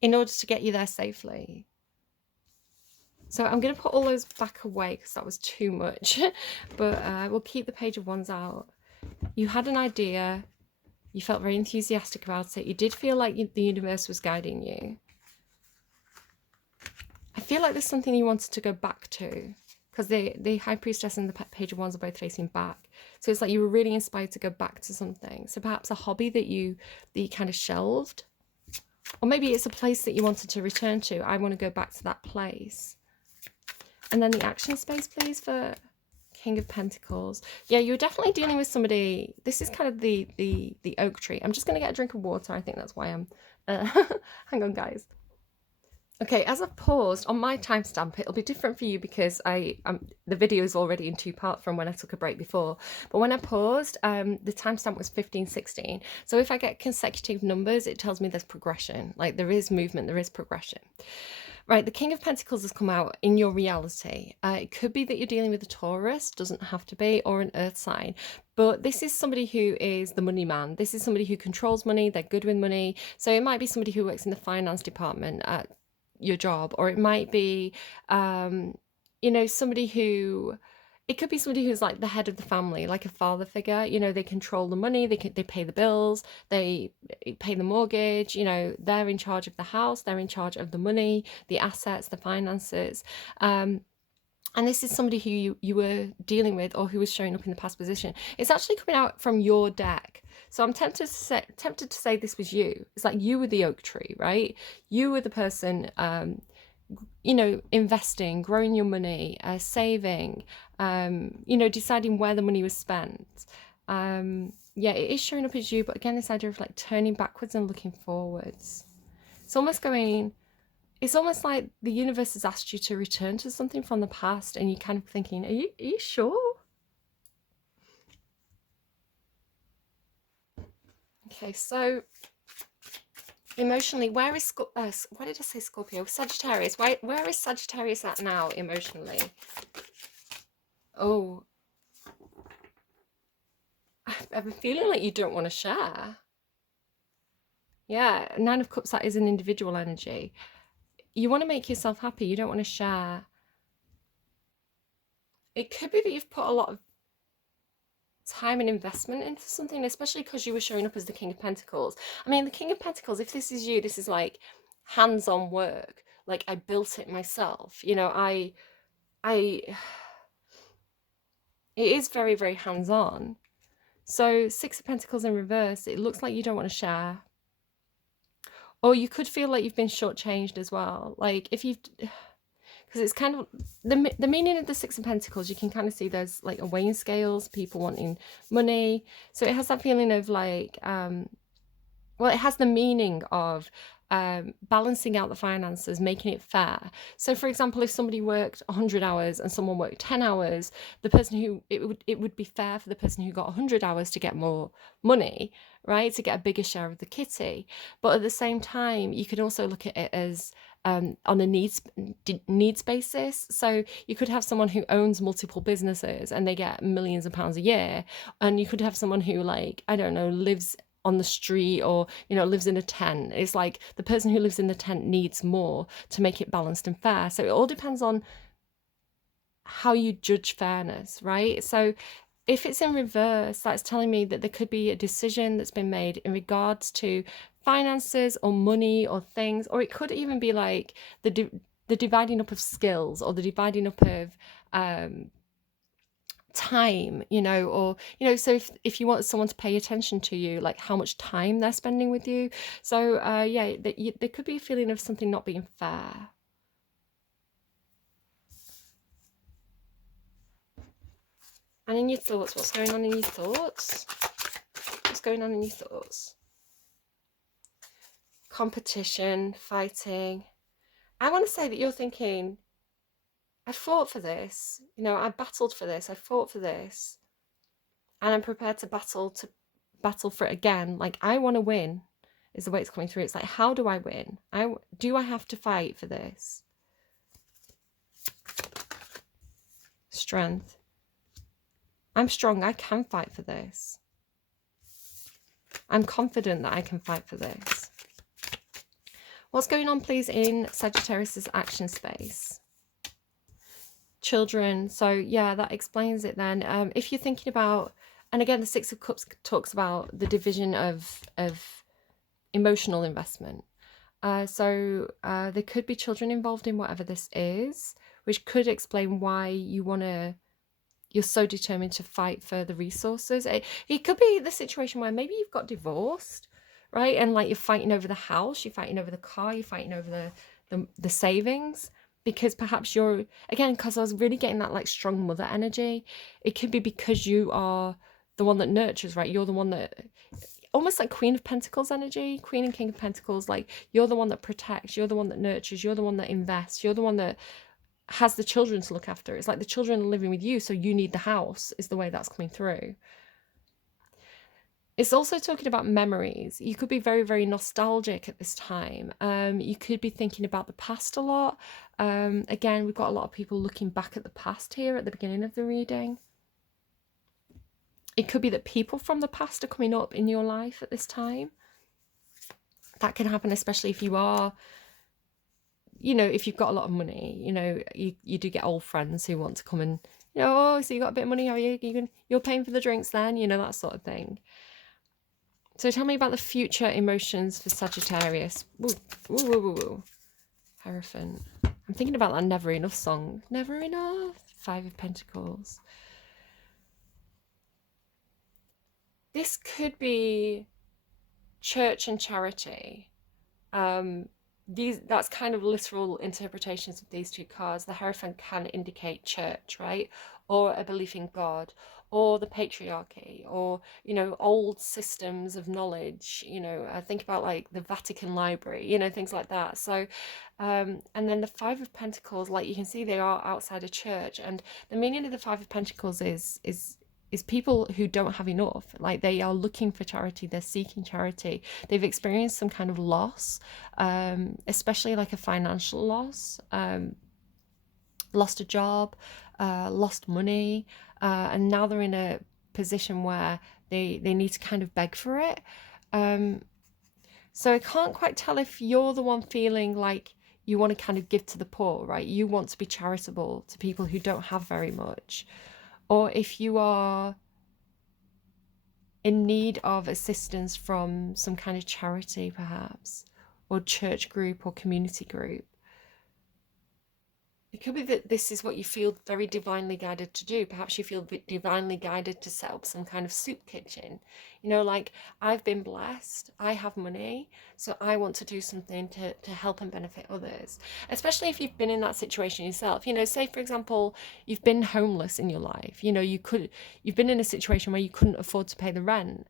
get you there safely. So I'm going to put all those back away because that was too much. But we'll keep the Page of Wands out. You had an idea. You felt very enthusiastic about it. You did feel like the universe was guiding you. I feel like there's something you wanted to go back to because the High Priestess and the Page of Wands are both facing back. So it's like you were really inspired to go back to something. So perhaps a hobby that you kind of shelved. Or maybe it's a place that you wanted to return to. I want to go back to that place. And then the action space, please, for King of Pentacles. Yeah, you're definitely dealing with somebody. This is kind of the oak tree. I'm just going to get a drink of water. I think that's why I'm... hang on, guys. Okay, as I've paused on my timestamp, it'll be different for you because the video is already in 2 parts from when I took a break before. But when I paused, the timestamp was 15:16. So if I get consecutive numbers, it tells me there's progression. Like there is movement, there is progression. Right, the King of Pentacles has come out in your reality. It could be that you're dealing with a Taurus, doesn't have to be, or an earth sign. But this is somebody who is the money man. This is somebody who controls money, they're good with money. So it might be somebody who works in the finance department at your job, or it might be, you know, somebody who... It could be somebody who's like the head of the family, like a father figure. You know, they control the money, they pay the bills, they pay the mortgage, you know, they're in charge of the house, they're in charge of the money, the assets, the finances. And this is somebody who you were dealing with or who was showing up in the past position. It's actually coming out from your deck. So I'm tempted to say this was you. It's like you were the oak tree, right? You were the person... you know, investing, growing your money, saving, you know, deciding where the money was spent. Yeah, it is showing up as you, but again, this idea of like turning backwards and looking forwards. It's almost going, it's almost like the universe has asked you to return to something from the past, and you're kind of thinking, are you sure? Okay, so emotionally, where is why did I say Scorpio? Sagittarius. Where is Sagittarius at now emotionally? Oh, I'm feeling like you don't want to share. Yeah, Nine of Cups, that is an individual energy. You want to make yourself happy. You don't want to share. It could be that you've put a lot of time and investment into something, especially because you were showing up as the King of Pentacles. I mean, the King of Pentacles, if this is you, this is like hands-on work. Like, I built it myself. You know, I, it is very, very hands-on. So Six of Pentacles in reverse, it looks like you don't want to share. Or you could feel like you've been shortchanged as well. Like, if you've, because it's kind of the meaning of the Six of Pentacles, you can kind of see there's like a weighing scales, people wanting money. So it has that feeling of like, well, it has the meaning of balancing out the finances, making it fair. So for example, if somebody worked 100 hours and someone worked 10 hours, the person who, it would be fair for the person who got 100 hours to get more money, right? To get a bigger share of the kitty. But at the same time, you could also look at it as on a needs basis. So you could have someone who owns multiple businesses and they get millions of pounds a year, and you could have someone who, like, I don't know, lives on the street, or, you know, lives in a tent. It's like the person who lives in the tent needs more to make it balanced and fair. So it all depends on how you judge fairness, right? So if it's in reverse, that's telling me that there could be a decision that's been made in regards to finances or money or things, or it could even be like the dividing up of skills, or the dividing up of time, you know, or, you know, so if you want someone to pay attention to you, like how much time they're spending with you. So yeah, there could be a feeling of something not being fair. And in your thoughts, what's going on in your thoughts? What's going on in your thoughts? Competition, fighting. I want to say that you're thinking, I fought for this, you know, I battled for this, I fought for this, and I'm prepared to battle for it again. Like, I want to win, is the way it's coming through. It's like, how do I win? Do I have to fight for this? Strength. I'm strong. I can fight for this. I'm confident that I can fight for this. What's going on, please, in Sagittarius's action space? Children. So yeah, that explains it then. If you're thinking about, and again, the Six of Cups talks about the division of emotional investment. So there could be children involved in whatever this is, which could explain why you're so determined to fight for the resources. It could be the situation where maybe you've got divorced, right? And like, you're fighting over the house, you're fighting over the car, you're fighting over the savings, because perhaps you're, again, because I was really getting that like strong mother energy. It could be because you are the one that nurtures, right? You're the one that, almost like Queen of Pentacles energy, Queen and King of Pentacles, like you're the one that protects, you're the one that nurtures, you're the one that invests, you're the one that has the children to look after. It's like the children are living with you, so you need the house, is the way that's coming through. It's also talking about memories. You could be very, very nostalgic at this time. You could be thinking about the past a lot. Again, we've got a lot of people looking back at the past here at the beginning of the reading. It could be that people from the past are coming up in your life at this time. That can happen, especially if you are, you know, if you've got a lot of money. You know, you do get old friends who want to come and, you know, oh, so you got a bit of money, are you? You're paying for the drinks then, you know, that sort of thing. So tell me about the future emotions for Sagittarius. Woo, woo, woo, woo, woo. Hierophant. I'm thinking about that Never Enough song. Never enough. Five of Pentacles. This could be church and charity. that's kind of literal interpretations of these two cards. The Hierophant can indicate church, right? Or a belief in God, or the patriarchy, or, old systems of knowledge. I think about like the Vatican Library, things like that. So, and then the Five of Pentacles, like you can see, they are outside a church, and the meaning of the Five of Pentacles is people who don't have enough. Like, they are looking for charity, they're seeking charity, they've experienced some kind of loss, especially like a financial loss, lost a job, lost money, and now they're in a position where they need to kind of beg for it. So I can't quite tell if you're the one feeling like you want to kind of give to the poor, right? You want to be charitable to people who don't have very much, or if you are in need of assistance from some kind of charity, perhaps, or church group or community group. It could be that this is what you feel very divinely guided to do. Perhaps you feel divinely guided to set up some kind of soup kitchen. Like, I've been blessed, I have money, so I want to do something to help and benefit others. Especially if you've been in that situation yourself. Say, for example, you've been homeless in your life. You've been in a situation where you couldn't afford to pay the rent.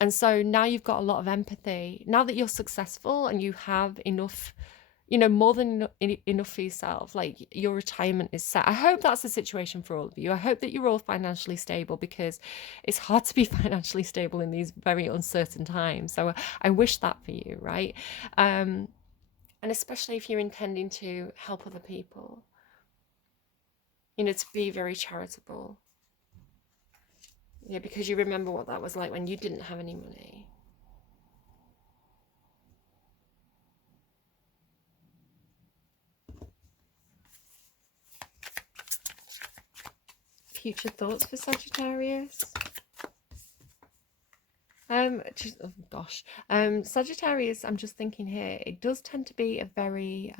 And so now you've got a lot of empathy. Now that you're successful and you have enough, more than enough for yourself, like your retirement is set. I hope that's the situation for all of you. I hope that you're all financially stable, because it's hard to be financially stable in these very uncertain times. So I wish that for you, right? And especially if you're intending to help other people, to be very charitable. Yeah, because you remember what that was like when you didn't have any money. Future thoughts for Sagittarius. Oh gosh. Sagittarius, I'm just thinking here, it does tend to be a very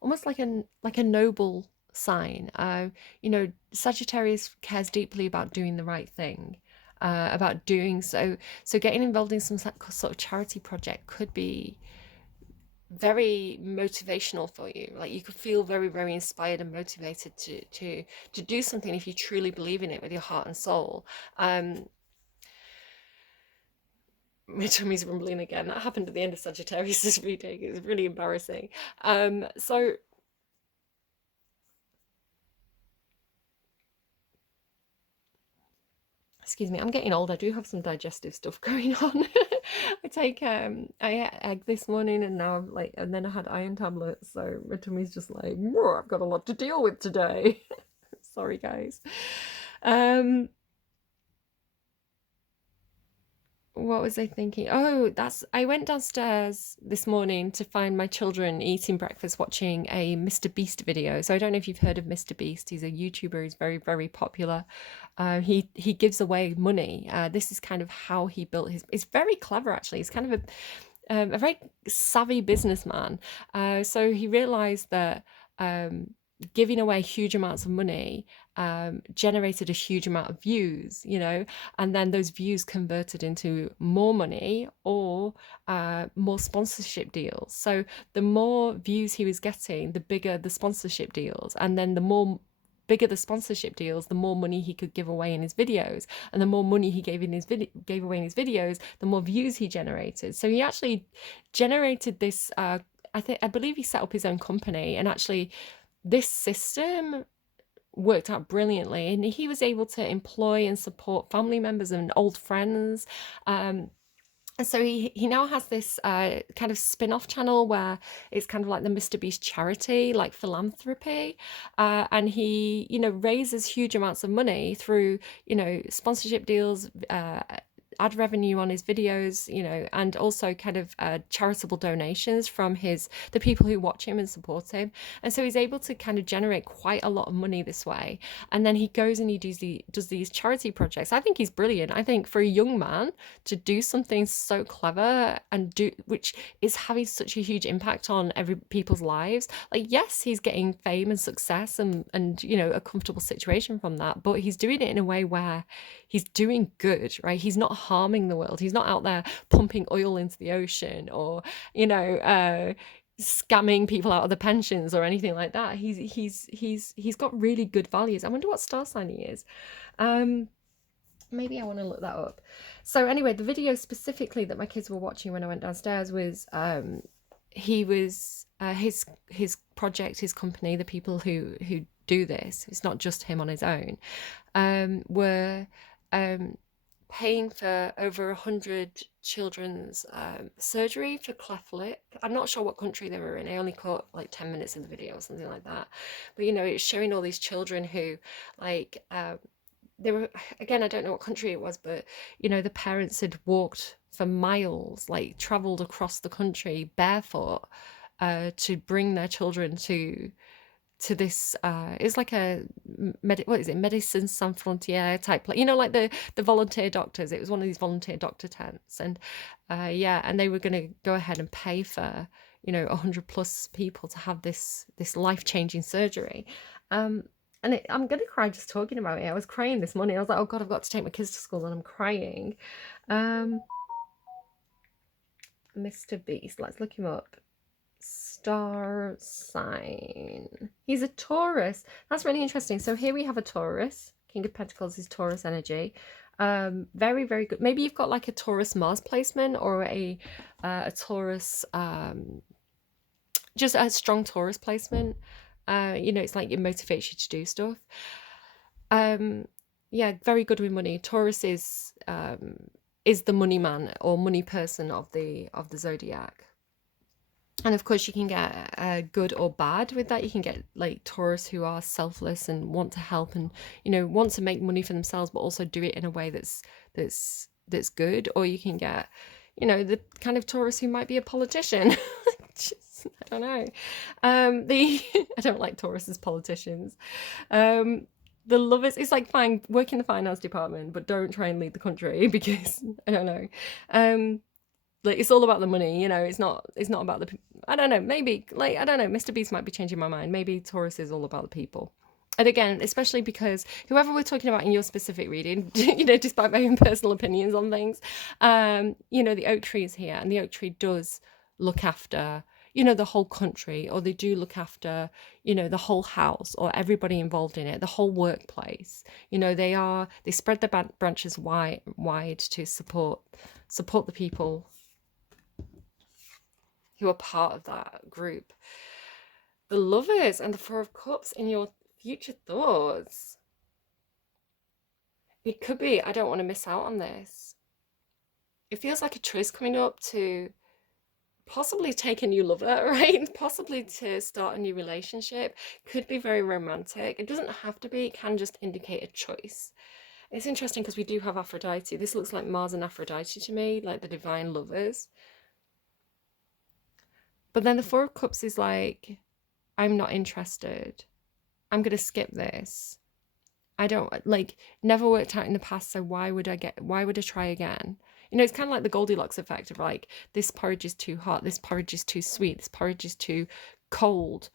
almost like a noble sign. Sagittarius cares deeply about doing the right thing, about doing so getting involved in some sort of charity project could be very motivational for you. Like, you could feel very, very inspired and motivated to do something if you truly believe in it with your heart and soul. My tummy's rumbling again. That happened at the end of Sagittarius's reading. It was really embarrassing. So excuse me, I'm getting old. I do have some digestive stuff going on. I ate egg this morning, and now and then I had iron tablets, so my tummy's just like, I've got a lot to deal with today. Sorry, guys. What was I thinking? Oh, I went downstairs this morning to find my children eating breakfast, watching a Mr. Beast video. So I don't know if you've heard of Mr. Beast. He's a YouTuber. He's very, very popular. He gives away money. This is kind of how he built his. It's very clever, actually. He's kind of a very savvy businessman. So he realized that giving away huge amounts of money generated a huge amount of views, and then those views converted into more money or more sponsorship deals. So the more views he was getting, the bigger the sponsorship deals, and then the bigger the sponsorship deals, the more money he could give away in his videos, and the more money he gave away in his videos, the more views he generated. So he actually generated this. I believe he set up his own company, and actually, this system worked out brilliantly, and he was able to employ and support family members and old friends. So he now has this kind of spin-off channel where it's kind of like the Mr. Beast charity, like philanthropy, and he raises huge amounts of money through sponsorship deals, ad revenue on his videos, and also kind of charitable donations from the people who watch him and support him. And so he's able to kind of generate quite a lot of money this way. And then he goes and he does these charity projects. I think he's brilliant. I think for a young man to do something so clever and which is having such a huge impact on people's lives. Like, yes, he's getting fame and success and a comfortable situation from that, but he's doing it in a way where he's doing good, right? He's not harming the world. He's not out there pumping oil into the ocean or, scamming people out of the pensions or anything like that. He's got really good values. I wonder what star sign he is. Maybe I want to look that up. So anyway, the video specifically that my kids were watching when I went downstairs was he was his project, his company, the people who do this, it's not just him on his own, were paying for over 100 children's surgery for cleft lip. I'm not sure what country they were in. I only caught like 10 minutes of the video or something like that. But you know, it's showing all these children who like they were, again, I don't know what country it was, but you know, the parents had walked for miles, like traveled across the country barefoot to bring their children to this it's like a what is it, Medicine Sans Frontières type, like, you know, like the volunteer doctors. It was one of these volunteer doctor tents, and yeah, and they were going to go ahead and pay for, you know, 100 plus people to have this life-changing surgery. And I'm gonna cry just talking about it. I was crying this morning. I was like, oh God, I've got to take my kids to school, and I'm crying. Mr. Beast, let's look him up. Star sign. He's a Taurus. That's really interesting. So here we have a Taurus. King of Pentacles is Taurus energy. Very, very good. Maybe you've got like a Taurus Mars placement, or a Taurus, just a strong Taurus placement. You know, it's like it motivates you to do stuff. Yeah, very good with money. Taurus is the money man or money person of the zodiac. And of course, you can get good or bad with that. You can get like Taurus who are selfless and want to help, and you know, want to make money for themselves, but also do it in a way that's good. Or you can get, you know, the kind of Taurus who might be a politician. I don't know. I don't like Taurus as politicians. The Lovers, it's like, fine, work in the finance department, but don't try and lead the country, because I don't know. Like, it's all about the money, you know. It's not about the, I don't know, maybe, like, I don't know, Mr. Beast might be changing my mind. Maybe Taurus is all about the people. And again, especially because whoever we're talking about in your specific reading, you know, despite my own personal opinions on things, you know, the oak tree is here, and the oak tree does look after, you know, the whole country, or they do look after, you know, the whole house, or everybody involved in it, the whole workplace. You know, they spread their branches wide to support the people who are part of that group. The Lovers and the Four of Cups in your future thoughts. It could be, I don't want to miss out on this. It feels like a choice coming up to possibly take a new lover, right? Possibly to start a new relationship. Could be very romantic. It doesn't have to be. It can just indicate a choice. It's interesting because we do have Aphrodite. This looks like Mars and Aphrodite to me, like the divine lovers. But then the Four of Cups is like, I'm not interested. I'm going to skip this. I don't, like, never worked out in the past, so why would I try again? You know, it's kind of like the Goldilocks effect of like, this porridge is too hot, this porridge is too sweet, this porridge is too cold.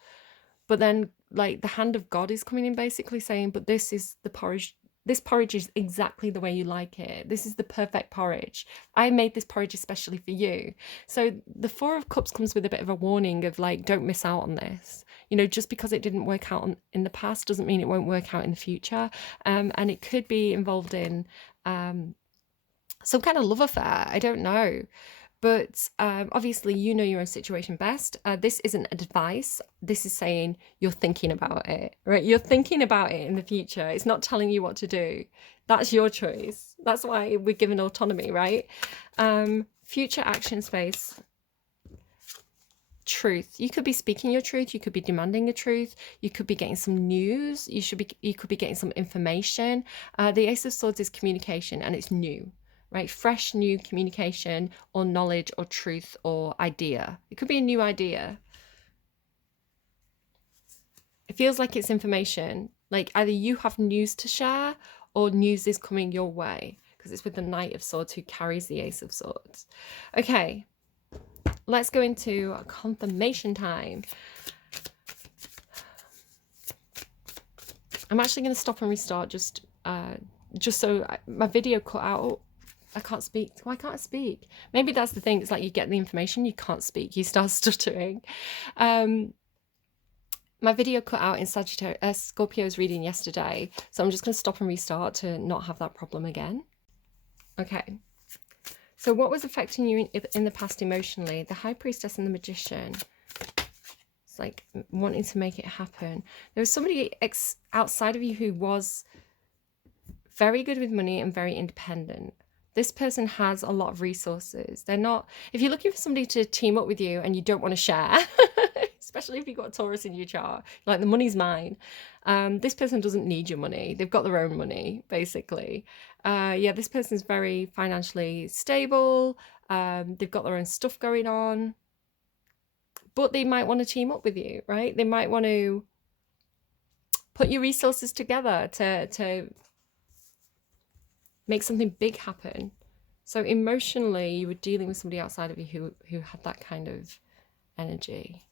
But then, like, the hand of God is coming in, basically saying, but this is the porridge. This porridge is exactly the way you like it. This is the perfect porridge. I made this porridge especially for you. So the Four of Cups comes with a bit of a warning of like, don't miss out on this. You know, just because it didn't work out in the past doesn't mean it won't work out in the future. And it could be involved in some kind of love affair. I don't know. But obviously, you know your own situation best. This isn't advice. This is saying you're thinking about it, right? You're thinking about it in the future. It's not telling you what to do. That's your choice. That's why we're given autonomy, right? Future action space. Truth. You could be speaking your truth. You could be demanding the truth. You could be getting some news. You could be getting some information. The Ace of Swords is communication, and it's new. Right, fresh, new communication or knowledge or truth or idea. It could be a new idea. It feels like it's information. Like either you have news to share or news is coming your way, because it's with the Knight of Swords who carries the Ace of Swords. Okay, let's go into confirmation time. I'm actually going to stop and restart just so my video cut out I can't speak. Why can't I speak? Maybe that's the thing. It's like you get the information, you can't speak. You start stuttering. My video cut out in Sagittarius, Scorpio's reading yesterday. So I'm just going to stop and restart to not have that problem again. Okay. So what was affecting you in the past emotionally? The High Priestess and the Magician. It's like wanting to make it happen. There was somebody outside of you who was very good with money and very independent. This person has a lot of resources. They're not, if you're looking for somebody to team up with you and you don't want to share, especially if you've got a Taurus in your chart, like the money's mine. This person doesn't need your money. They've got their own money, basically. Yeah, this person's very financially stable. They've got their own stuff going on, but they might want to team up with you, right? They might want to put your resources together to make something big happen. So emotionally, you were dealing with somebody outside of you who had that kind of energy.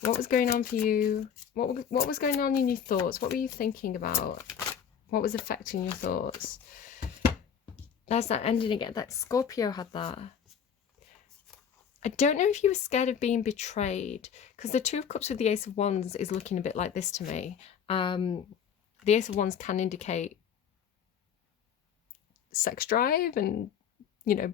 What was going on for you? What was going on in your thoughts? What were you thinking about? What was affecting your thoughts? There's that ending again. That Scorpio had that. I don't know if you were scared of being betrayed, because the Two of Cups with the Ace of Wands is looking a bit like this to me. The Ace of Wands can indicate sex drive and, you know,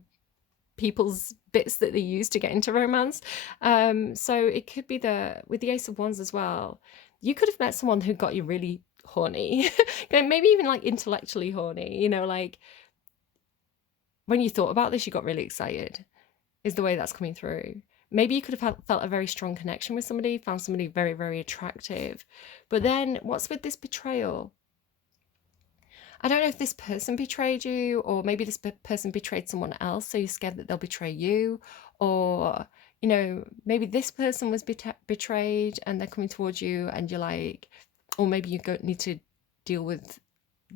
people's bits that they use to get into romance. So it could be with the Ace of Wands as well. You could have met someone who got you really horny, maybe even like intellectually horny, you know, like when you thought about this, you got really excited, is the way that's coming through. Maybe you could have felt a very strong connection with somebody, found somebody very, very attractive. But then what's with this betrayal? I don't know if this person betrayed you, or maybe this person betrayed someone else, so you're scared that they'll betray you. Or, you know, maybe this person was betrayed and they're coming towards you and you're like, or maybe you need to deal with,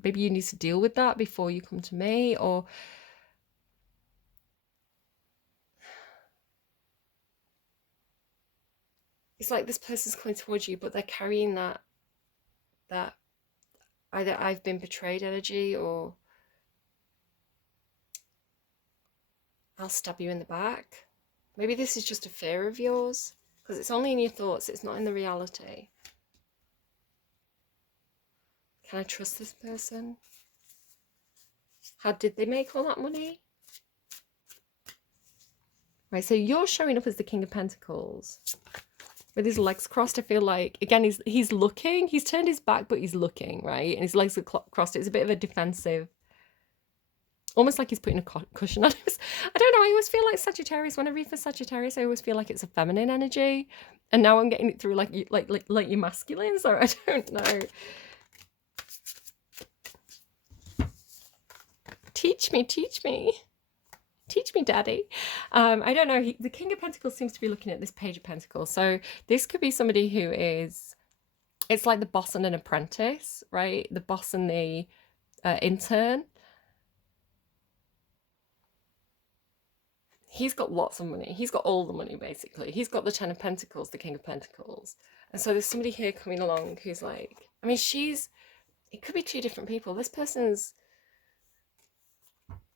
maybe you need to deal with that before you come to me. Or it's like this person's coming towards you, but they're carrying that either I've been betrayed energy, or I'll stab you in the back. Maybe this is just a fear of yours, because it's only in your thoughts, it's not in the reality. Can I trust this person? How did they make all that money? Right, so you're showing up as the King of Pentacles with his legs crossed. I feel like, again, he's looking, he's turned his back, but he's looking, right? And his legs are crossed. It's a bit of a defensive, almost like he's putting a cushion on his. I don't know, I always feel like Sagittarius, when I read for Sagittarius, I always feel like it's a feminine energy. And now I'm getting it through like your masculine, so I don't know. Teach me, teach me. Teach me, daddy. I don't know. The King of Pentacles seems to be looking at this Page of Pentacles. So this could be somebody who is, it's like the boss and an apprentice, right? The boss and the intern. He's got lots of money. He's got all the money, basically. He's got the 10 of Pentacles, the King of Pentacles. And so there's somebody here coming along who's like, I mean, it could be two different people. This person's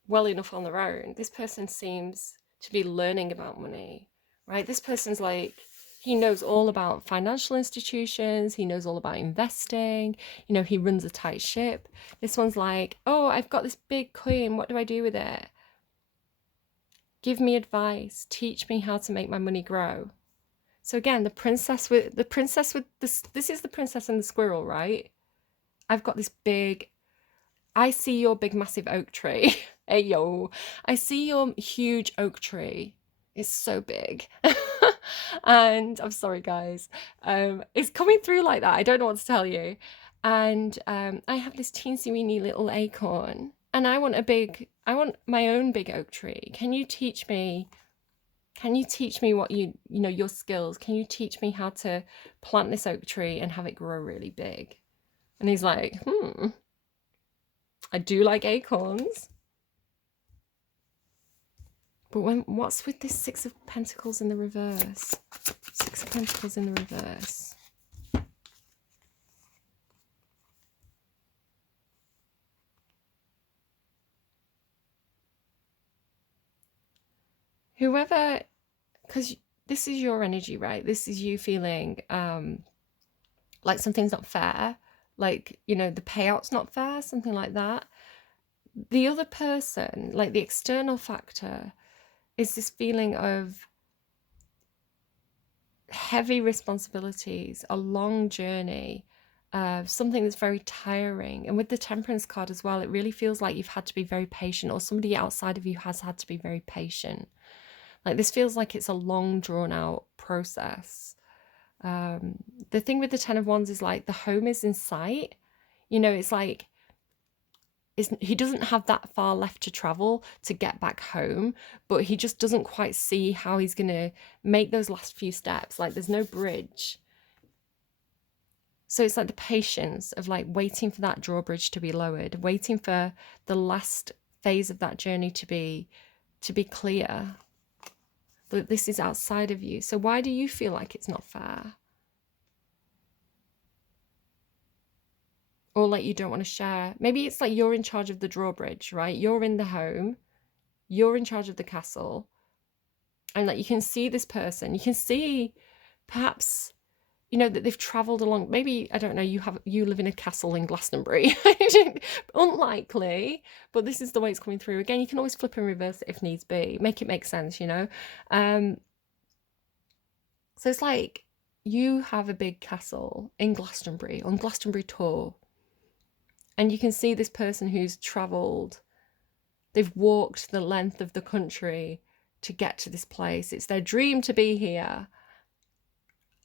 well enough on their own. This person seems to be learning about money, right? This person's like, he knows all about financial institutions. He knows all about investing. You know, he runs a tight ship. This one's like, oh, I've got this big coin. What do I do with it? Give me advice. Teach me how to make my money grow. So again, the princess with this is the princess and the squirrel, right? I've got this big, I see your big massive oak tree. Hey yo, I see your huge oak tree. It's so big. And I'm sorry guys, it's coming through like that. I don't know what to tell you. And I have this teensy weeny little acorn, and I want my own big oak tree. Can you teach me what you know, your skills? Can you teach me how to plant this oak tree and have it grow really big? And he's like, I do like acorns. But what's with this Six of Pentacles in the reverse? Six of Pentacles in the reverse. whoever, because this is your energy, right? This is you feeling like something's not fair, like, you know, the payout's not fair, something like that. The other person, like the external factor, is this feeling of heavy responsibilities, a long journey, something that's very tiring. And with the Temperance card as well, it really feels like you've had to be very patient, or somebody outside of you has had to be very patient. Like this feels like it's a long drawn out process. The thing with the Ten of Wands is like the home is in sight. You know, it's like he doesn't have that far left to travel to get back home, but he just doesn't quite see how he's going to make those last few steps. Like there's no bridge. So it's like the patience of like waiting for that drawbridge to be lowered, waiting for the last phase of that journey to be clear. But this is outside of you. So why do you feel like it's not fair? Or like you don't want to share. Maybe it's like you're in charge of the drawbridge, right? You're in the home. You're in charge of the castle. And like you can see this person. You can see perhaps, you know, that they've traveled along. Maybe, I don't know, you live in a castle in Glastonbury. Unlikely, but this is the way it's coming through. Again, you can always flip and reverse it if needs be. Make it make sense, you know? So it's like you have a big castle in Glastonbury, on Glastonbury tour. And you can see this person who's traveled, they've walked the length of the country to get to this place. It's their dream to be here.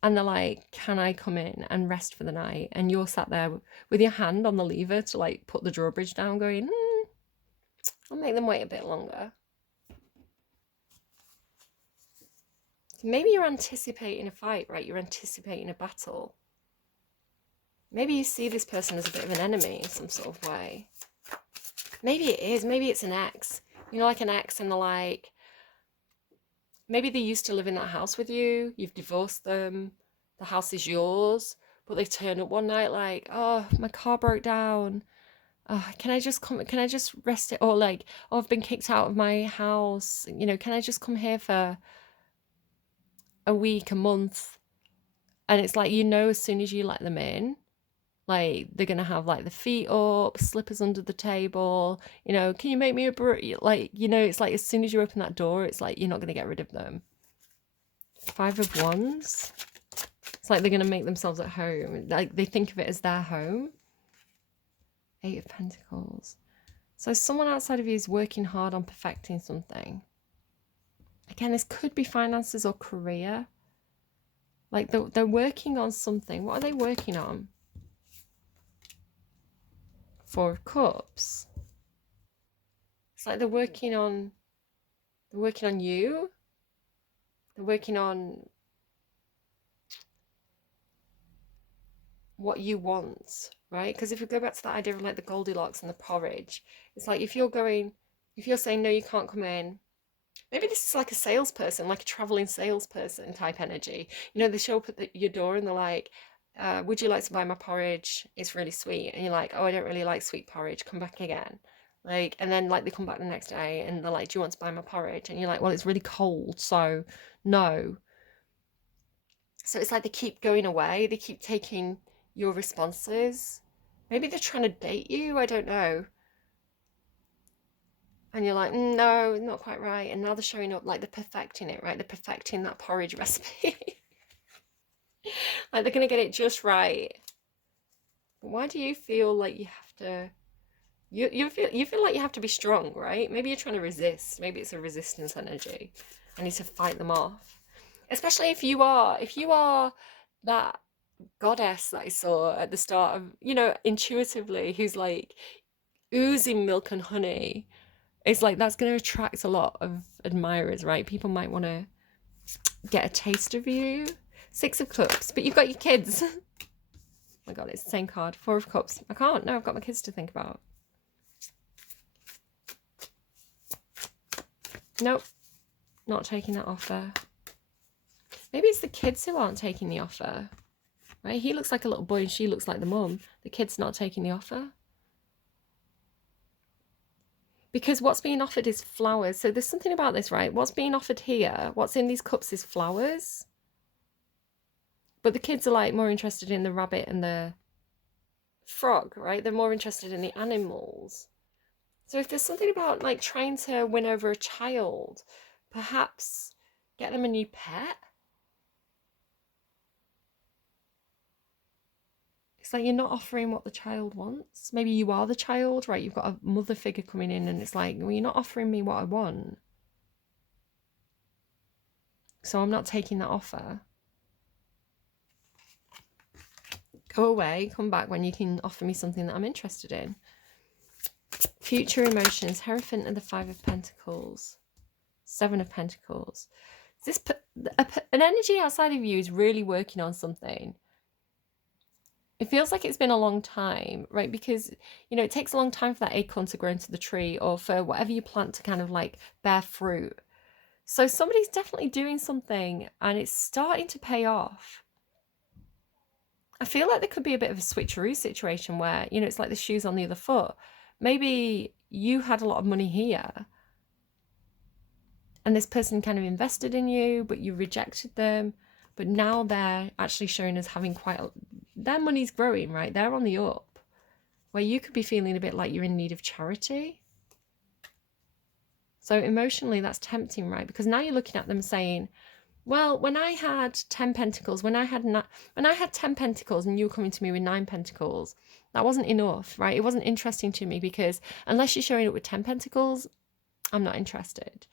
And they're like, can I come in and rest for the night? And you're sat there with your hand on the lever to like put the drawbridge down going, I'll make them wait a bit longer. Maybe you're anticipating a fight, right? You're anticipating a battle. Maybe you see this person as a bit of an enemy in some sort of way. Maybe it is. Maybe it's an ex. You know, like an ex, and they're like, maybe they used to live in that house with you. You've divorced them. The house is yours. But they turn up one night like, oh, my car broke down. Oh, can I just come? Can I just rest it? Or like, oh, I've been kicked out of my house. You know, can I just come here for a week, a month? And it's like, you know, as soon as you let them in, like they're gonna have like the feet up, slippers under the table, you know, can you make me a like, you know, it's like as soon as you open that door, it's like you're not gonna get rid of them. 5 of Wands. It's like they're gonna make themselves at home. Like they think of it as their home. 8 of Pentacles. So someone outside of you is working hard on perfecting something. Again, this could be finances or career. Like they're working on something. What are they working on? 4 of Cups. It's like they're working on you. They're working on what you want, right? Because if we go back to that idea of like the Goldilocks and the porridge, it's like if you're saying no, you can't come in. Maybe this is like a salesperson, like a traveling salesperson type energy. You know, they show up at your door and they're like, would you like to buy my porridge? It's really sweet. And you're like, oh, I don't really like sweet porridge. Come back again. Like, and then like they come back the next day and they're like, do you want to buy my porridge? And you're like, well, it's really cold, so no. So it's like they keep going away. They keep taking your responses. Maybe they're trying to date you. I don't know. And you're like, no, not quite right. And now they're showing up like they're perfecting it, right? They're perfecting that porridge recipe. Like they're going to get it just right. But why do you feel like you have to... You feel like you have to be strong, right? Maybe you're trying to resist. Maybe it's a resistance energy. I need to fight them off. Especially if you are that goddess that I saw at the start of, you know, intuitively, who's like oozing milk and honey. It's like that's going to attract a lot of admirers, right? People might want to get a taste of you. 6 of Cups, but you've got your kids. Oh my God, it's the same card. 4 of Cups. I can't. No, I've got my kids to think about. Nope, not taking that offer. Maybe it's the kids who aren't taking the offer, right? He looks like a little boy and she looks like the mum. The kid's not taking the offer. Because what's being offered is flowers. So there's something about this, right? What's being offered here, what's in these cups is flowers. But the kids are like more interested in the rabbit and the frog, right? They're more interested in the animals. So if there's something about like trying to win over a child, perhaps get them a new pet. It's like you're not offering what the child wants. Maybe you are the child, right? You've got a mother figure coming in and it's like, well, you're not offering me what I want. So I'm not taking that offer. Go away, come back when you can offer me something that I'm interested in. Future emotions, Hierophant and the Five of Pentacles, Seven of Pentacles. This an energy outside of you is really working on something. It feels like it's been a long time, right? Because, you know, it takes a long time for that acorn to grow into the tree or for whatever you plant to kind of like bear fruit. So somebody's definitely doing something and it's starting to pay off. I feel like there could be a bit of a switcheroo situation where, you know, it's like the shoes on the other foot. Maybe you had a lot of money here and this person kind of invested in you, but you rejected them. But now they're actually showing us having their money's growing, right? They're on the up, where you could be feeling a bit like you're in need of charity. So emotionally, that's tempting, right? Because now you're looking at them saying, well, when I had 10 pentacles, when I had 10 pentacles and you were coming to me with 9 pentacles, that wasn't enough, right? It wasn't interesting to me because unless you're showing up with 10 pentacles, I'm not interested.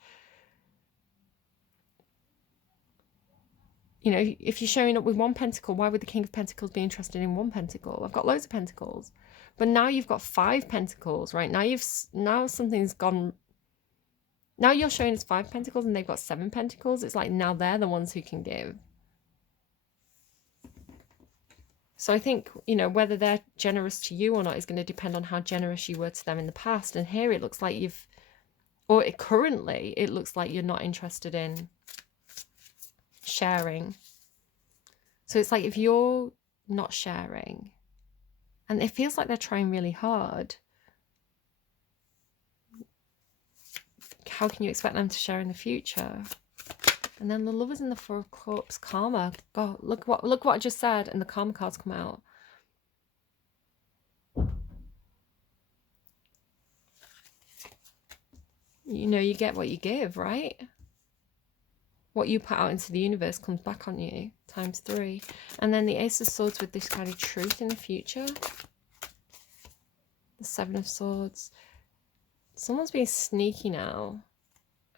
You know, if you're showing up with 1 pentacle, why would the King of Pentacles be interested in 1 pentacle? I've got loads of pentacles. But now you've got 5 pentacles, right? Now something's gone. Now you're showing us 5 pentacles and they've got 7 pentacles. It's like now they're the ones who can give. So I think, you know, whether they're generous to you or not is going to depend on how generous you were to them in the past. And here it looks like currently it looks like you're not interested in sharing. So it's like if you're not sharing, and it feels like they're trying really hard, how can you expect them to share in the future? And then the Lovers in the Four of Cups, karma. God, look what I just said, and the karma cards come out. You know, you get what you give, right? What you put out into the universe comes back on you, times 3. And then the Ace of Swords with this kind of truth in the future. The Seven of Swords. Someone's being sneaky now.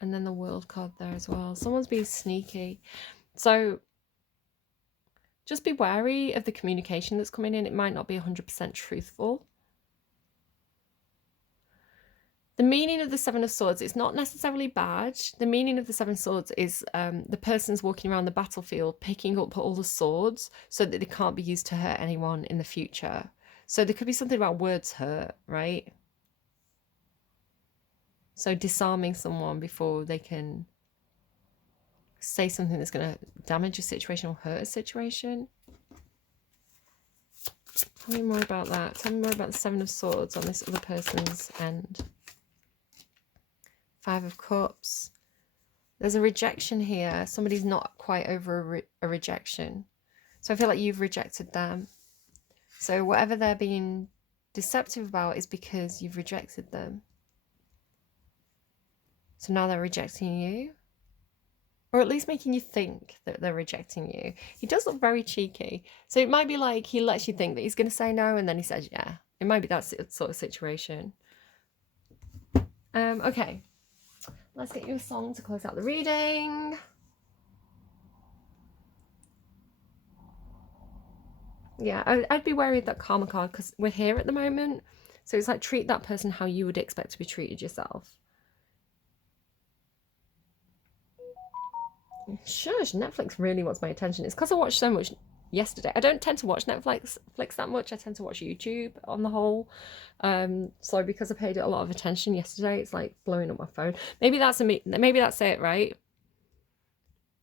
And then the World card there as well. Someone's being sneaky. So just be wary of the communication that's coming in. It might not be 100% truthful. The meaning of the Seven of Swords, it's not necessarily bad. The meaning of the Seven of Swords is the person's walking around the battlefield picking up all the swords so that they can't be used to hurt anyone in the future. So there could be something about words hurt, right? So disarming someone before they can say something that's going to damage a situation or hurt a situation. Tell me more about that. Tell me more about the Seven of Swords on this other person's end. 5 of Cups. There's a rejection here. Somebody's not quite over a rejection. So I feel like you've rejected them. So whatever they're being deceptive about is because you've rejected them. So now they're rejecting you. Or at least making you think that they're rejecting you. He does look very cheeky. So it might be like he lets you think that he's going to say no and then he says yeah. It might be that sort of situation. Okay. Let's get you a song to close out the reading. Yeah, I'd be wary of that karma card because we're here at the moment. So it's like treat that person how you would expect to be treated yourself. Shush, Netflix really wants my attention. It's because I watched so much yesterday. I don't tend to watch Netflix that much. I tend to watch YouTube on the whole. So because I paid it a lot of attention yesterday, it's like blowing up my phone. Maybe that's it, right?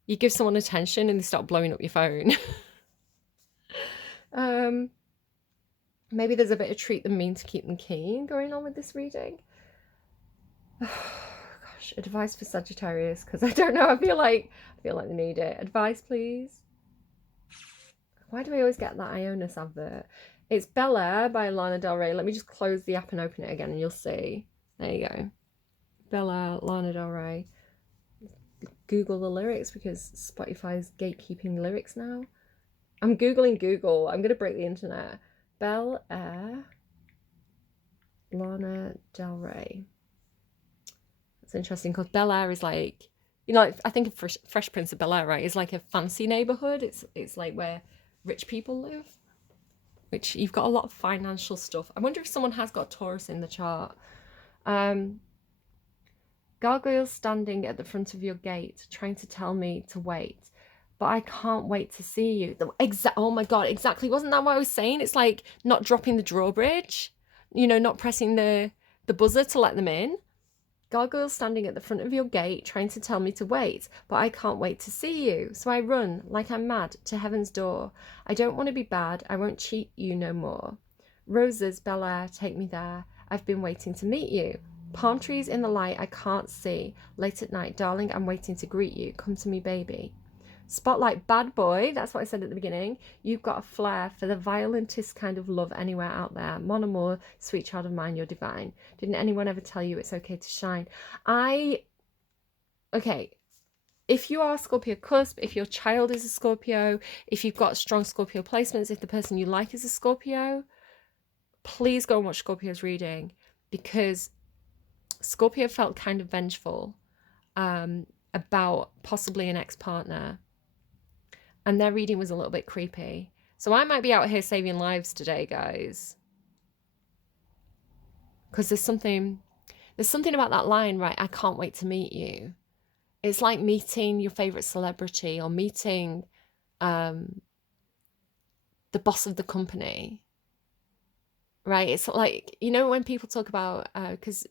You give someone attention and they start blowing up your phone. Maybe there's a bit of treat them mean to keep them keen going on with this reading. Gosh, advice for Sagittarius, because I don't know. I feel like they need it. Advice, please. Why do I always get that Ionis advert? It's Bel Air by Lana Del Rey. Let me just close the app and open it again, and you'll see. There you go. Bel Air, Lana Del Rey. Google the lyrics because Spotify's gatekeeping lyrics now. I'm Googling Google. I'm going to break the internet. Bel Air, Lana Del Rey. It's interesting because Bel Air is like, you know, I think of Fresh Prince of Bel Air, right? It's like a fancy neighborhood. It's like where rich people live, which you've got a lot of financial stuff. I wonder if someone has got Taurus in the chart. Gargoyles standing at the front of your gate, trying to tell me to wait, but I can't wait to see you. Oh my God, exactly. Wasn't that what I was saying? It's like not dropping the drawbridge, you know, not pressing the buzzer to let them in. Gargoyles standing at the front of your gate, trying to tell me to wait, but I can't wait to see you. So I run, like I'm mad, to heaven's door. I don't want to be bad, I won't cheat you no more. Roses, Bel Air, take me there. I've been waiting to meet you. Palm trees in the light I can't see. Late at night, darling, I'm waiting to greet you. Come to me, baby. Spotlight, bad boy, that's what I said at the beginning. You've got a flair for the violentest kind of love anywhere out there. Mon amour, sweet child of mine, you're divine. Didn't anyone ever tell you it's okay to shine? Okay, if you are Scorpio cusp, if your child is a Scorpio, if you've got strong Scorpio placements, if the person you like is a Scorpio, please go and watch Scorpio's reading, because Scorpio felt kind of vengeful about possibly an ex-partner, and their reading was a little bit creepy. So I might be out here saving lives today, guys, because there's something about that line, right? I can't wait to meet you. It's like meeting your favorite celebrity or meeting the boss of the company, right? It's like, you know, when people talk about because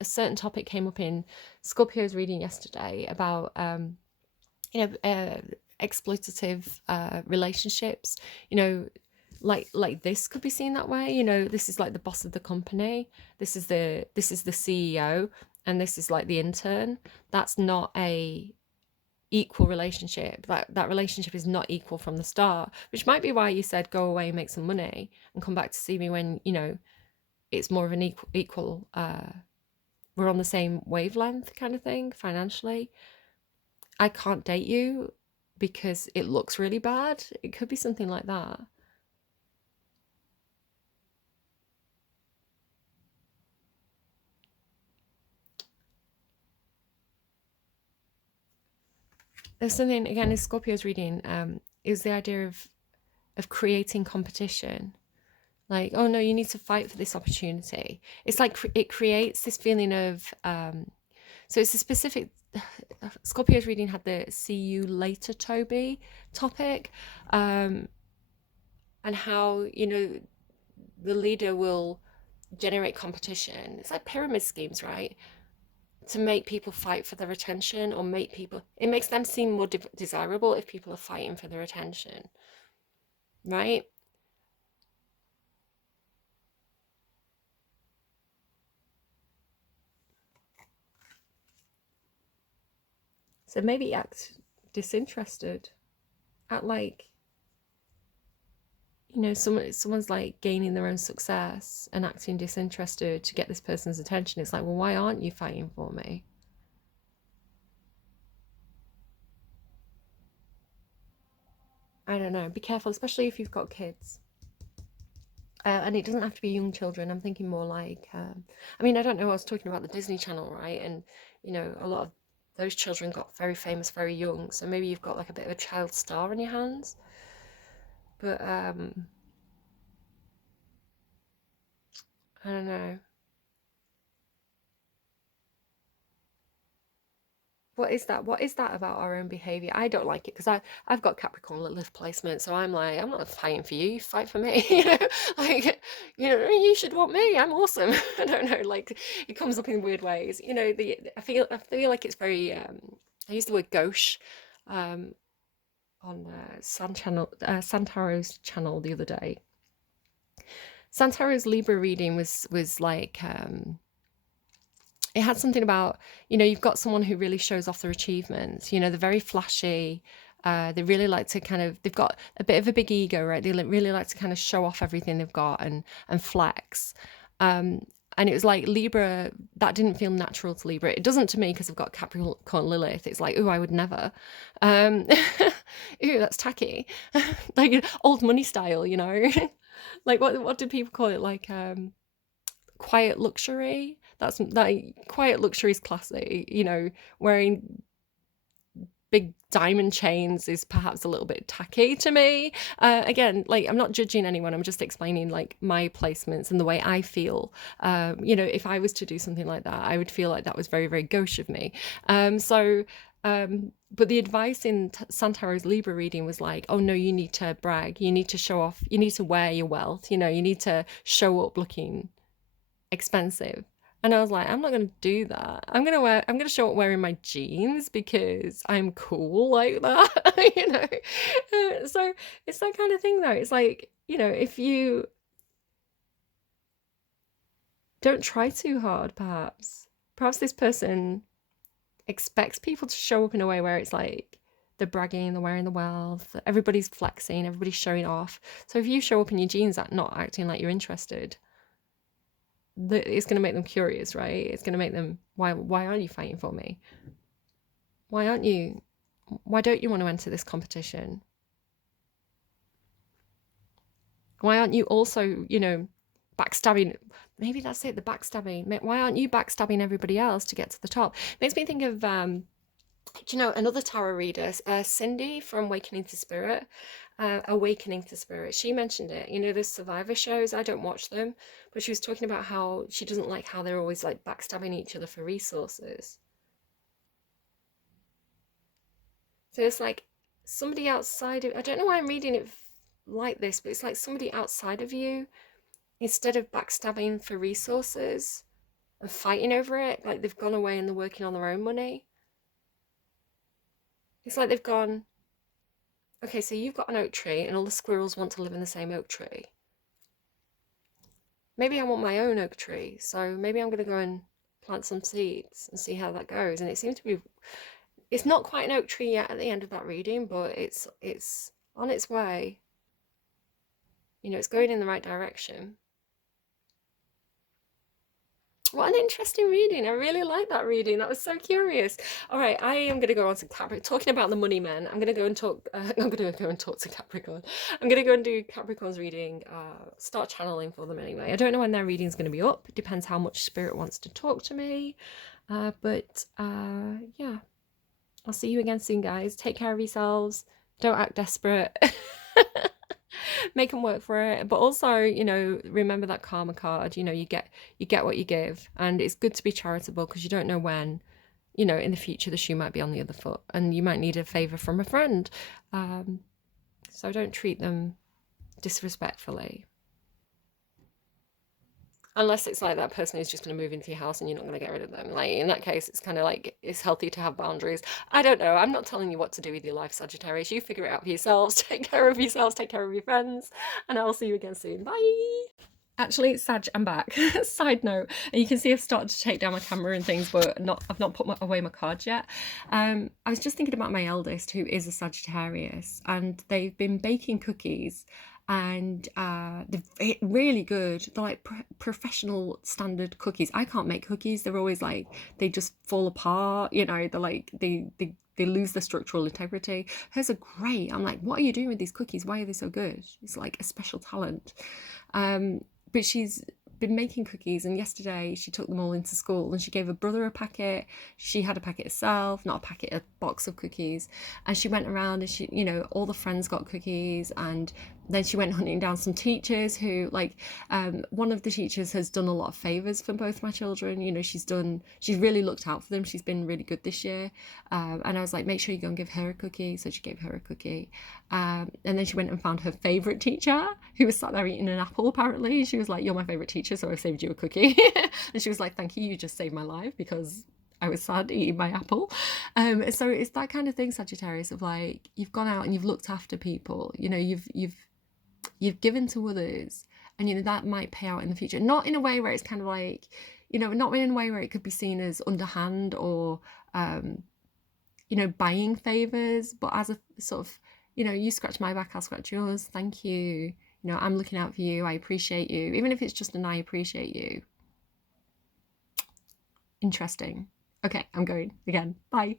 a certain topic came up in Scorpio's reading yesterday about exploitative relationships, you know, like this could be seen that way. You know, this is like the boss of the company, this is the CEO, and this is like the intern. That's not a equal relationship. That relationship is not equal from the start, which might be why you said go away and make some money and come back to see me when, you know, it's more of an equal we're on the same wavelength kind of thing financially. I can't date you because it looks really bad. It could be something like that. There's something, again, in Scorpio's reading, is the idea of creating competition. Like, oh no, you need to fight for this opportunity. It's like it creates this feeling of so it's a specific Scorpio's reading had the see you later Toby topic, and how, you know, the leader will generate competition. It's like pyramid schemes, right? To make people fight for their attention, or make people, it makes them seem more desirable if people are fighting for their attention, right? So maybe act disinterested, at like, you know, someone's like gaining their own success and acting disinterested to get this person's attention. It's like, well, why aren't you fighting for me? I don't know. Be careful, especially if you've got kids. And it doesn't have to be young children. I'm thinking more like, I mean, I don't know. I was talking about the Disney Channel, right? And, you know, a lot of those children got very famous very young. So maybe you've got like a bit of a child star on your hands. But I don't know. What is that about our own behavior? I don't like it because I've got Capricorn Lilith placement, so I'm like, I'm not fighting for you, you fight for me. You know, like, you know, you should want me, I'm awesome. I don't know, like, it comes up in weird ways. You know, I feel like it's very I used the word gauche um on Santaro's channel the other day. Santaro's Libra reading was like it had something about, you've got someone who really shows off their achievements. They're very flashy. They really like to they've got a bit of a big ego, right? They really like to kind of show off everything they've got and flex. And it was like Libra, that didn't feel natural to Libra. It doesn't to me because I've got Capricorn Lilith. It's like, ooh, I would never. Ooh, that's tacky. Like old money style, Like what do people call it? Like quiet luxury. That's like quiet luxury is classy. Wearing big diamond chains is perhaps a little bit tacky to me. Again, like I'm not judging anyone. I'm just explaining like my placements and the way I feel. If I was to do something like that, I would feel like that was very, very gauche of me. But the advice in Santaro's Libra reading was like, oh no, you need to brag. You need to show off. You need to wear your wealth. You need to show up looking expensive. And I was like, I'm not going to do that. I'm going to show up wearing my jeans because I'm cool like that, So it's that kind of thing though. It's like, if you don't try too hard, perhaps this person expects people to show up in a way where it's like they're bragging, they're wearing the wealth, everybody's flexing, everybody's showing off. So if you show up in your jeans, not acting like you're interested, it's going to make them curious, right? It's going to make them, why aren't you fighting for me? Why don't you want to enter this competition? Why aren't you also, backstabbing? Maybe that's it, the backstabbing. Why aren't you backstabbing everybody else to get to the top? Makes me think of, another tarot reader, Cindy from Awakening to Spirit. She mentioned it. There's Survivor shows. I don't watch them, but she was talking about how she doesn't like how they're always like backstabbing each other for resources. So it's like somebody outside of, I don't know why I'm reading it like this, but it's like somebody outside of you, instead of backstabbing for resources and fighting over it, like they've gone away and they're working on their own money. It's like they've gone, okay, so you've got an oak tree and all the squirrels want to live in the same oak tree. Maybe I want my own oak tree, so maybe I'm going to go and plant some seeds and see how that goes. And it seems to be, it's not quite an oak tree yet at the end of that reading, but it's on its way. It's going in the right direction. What an interesting reading. I really like that reading. That was so curious. All right, I am going to go on to Capricorn. Talking about the money men, I'm going to go and talk. I'm going to go and talk to Capricorn. I'm going to go and do Capricorn's reading. Start channeling for them anyway. I don't know when their reading is going to be up. It depends how much spirit wants to talk to me. Yeah, I'll see you again soon, guys. Take care of yourselves. Don't act desperate. Make them work for it, but also remember that karma card. You get what you give, and it's good to be charitable because you don't know when in the future the shoe might be on the other foot and you might need a favor from a friend. So don't treat them disrespectfully, unless it's like that person is just going to move into your house and you're not going to get rid of them. Like in that case, it's kind of like it's healthy to have boundaries. I don't know. I'm not telling you what to do with your life, Sagittarius. You figure it out for yourselves. Take care of yourselves. Take care of your friends. And I'll see you again soon. Bye. Actually, Sag, I'm back. Side note, and you can see I've started to take down my camera and things, but I've not put away my cards yet. I was just thinking about my eldest, who is a Sagittarius, and they've been baking cookies. And they're really good. They're like professional standard cookies. I can't make cookies. They're always like, they just fall apart. They're like, they lose their structural integrity. Hers are great. I'm like, what are you doing with these cookies? Why are they so good? It's like a special talent. But she's been making cookies, and yesterday she took them all into school and she gave her brother a packet. She had a packet herself, not a packet, a box of cookies, and she went around and she all the friends got cookies. And then she went hunting down some teachers who one of the teachers has done a lot of favors for both my children. She's really looked out for them. She's been really good this year. And I was like, make sure you go and give her a cookie. So she gave her a cookie. And then she went and found her favorite teacher, who was sat there eating an apple, apparently. She was like, you're my favorite teacher, so I've saved you a cookie. And she was like, thank you, you just saved my life, because I was sad eating my apple. So it's that kind of thing, Sagittarius, of like, you've gone out and you've looked after people. You've given to others, and that might pay out in the future. Not in a way where it's kind of like you know, not in a way where it could be seen as underhand or, you know, buying favors, but as a sort of, you know, you scratch my back, I'll scratch yours. Thank you. You know, I'm looking out for you. I appreciate you. Even if it's just an I appreciate you. Interesting. Okay, I'm going again. Bye.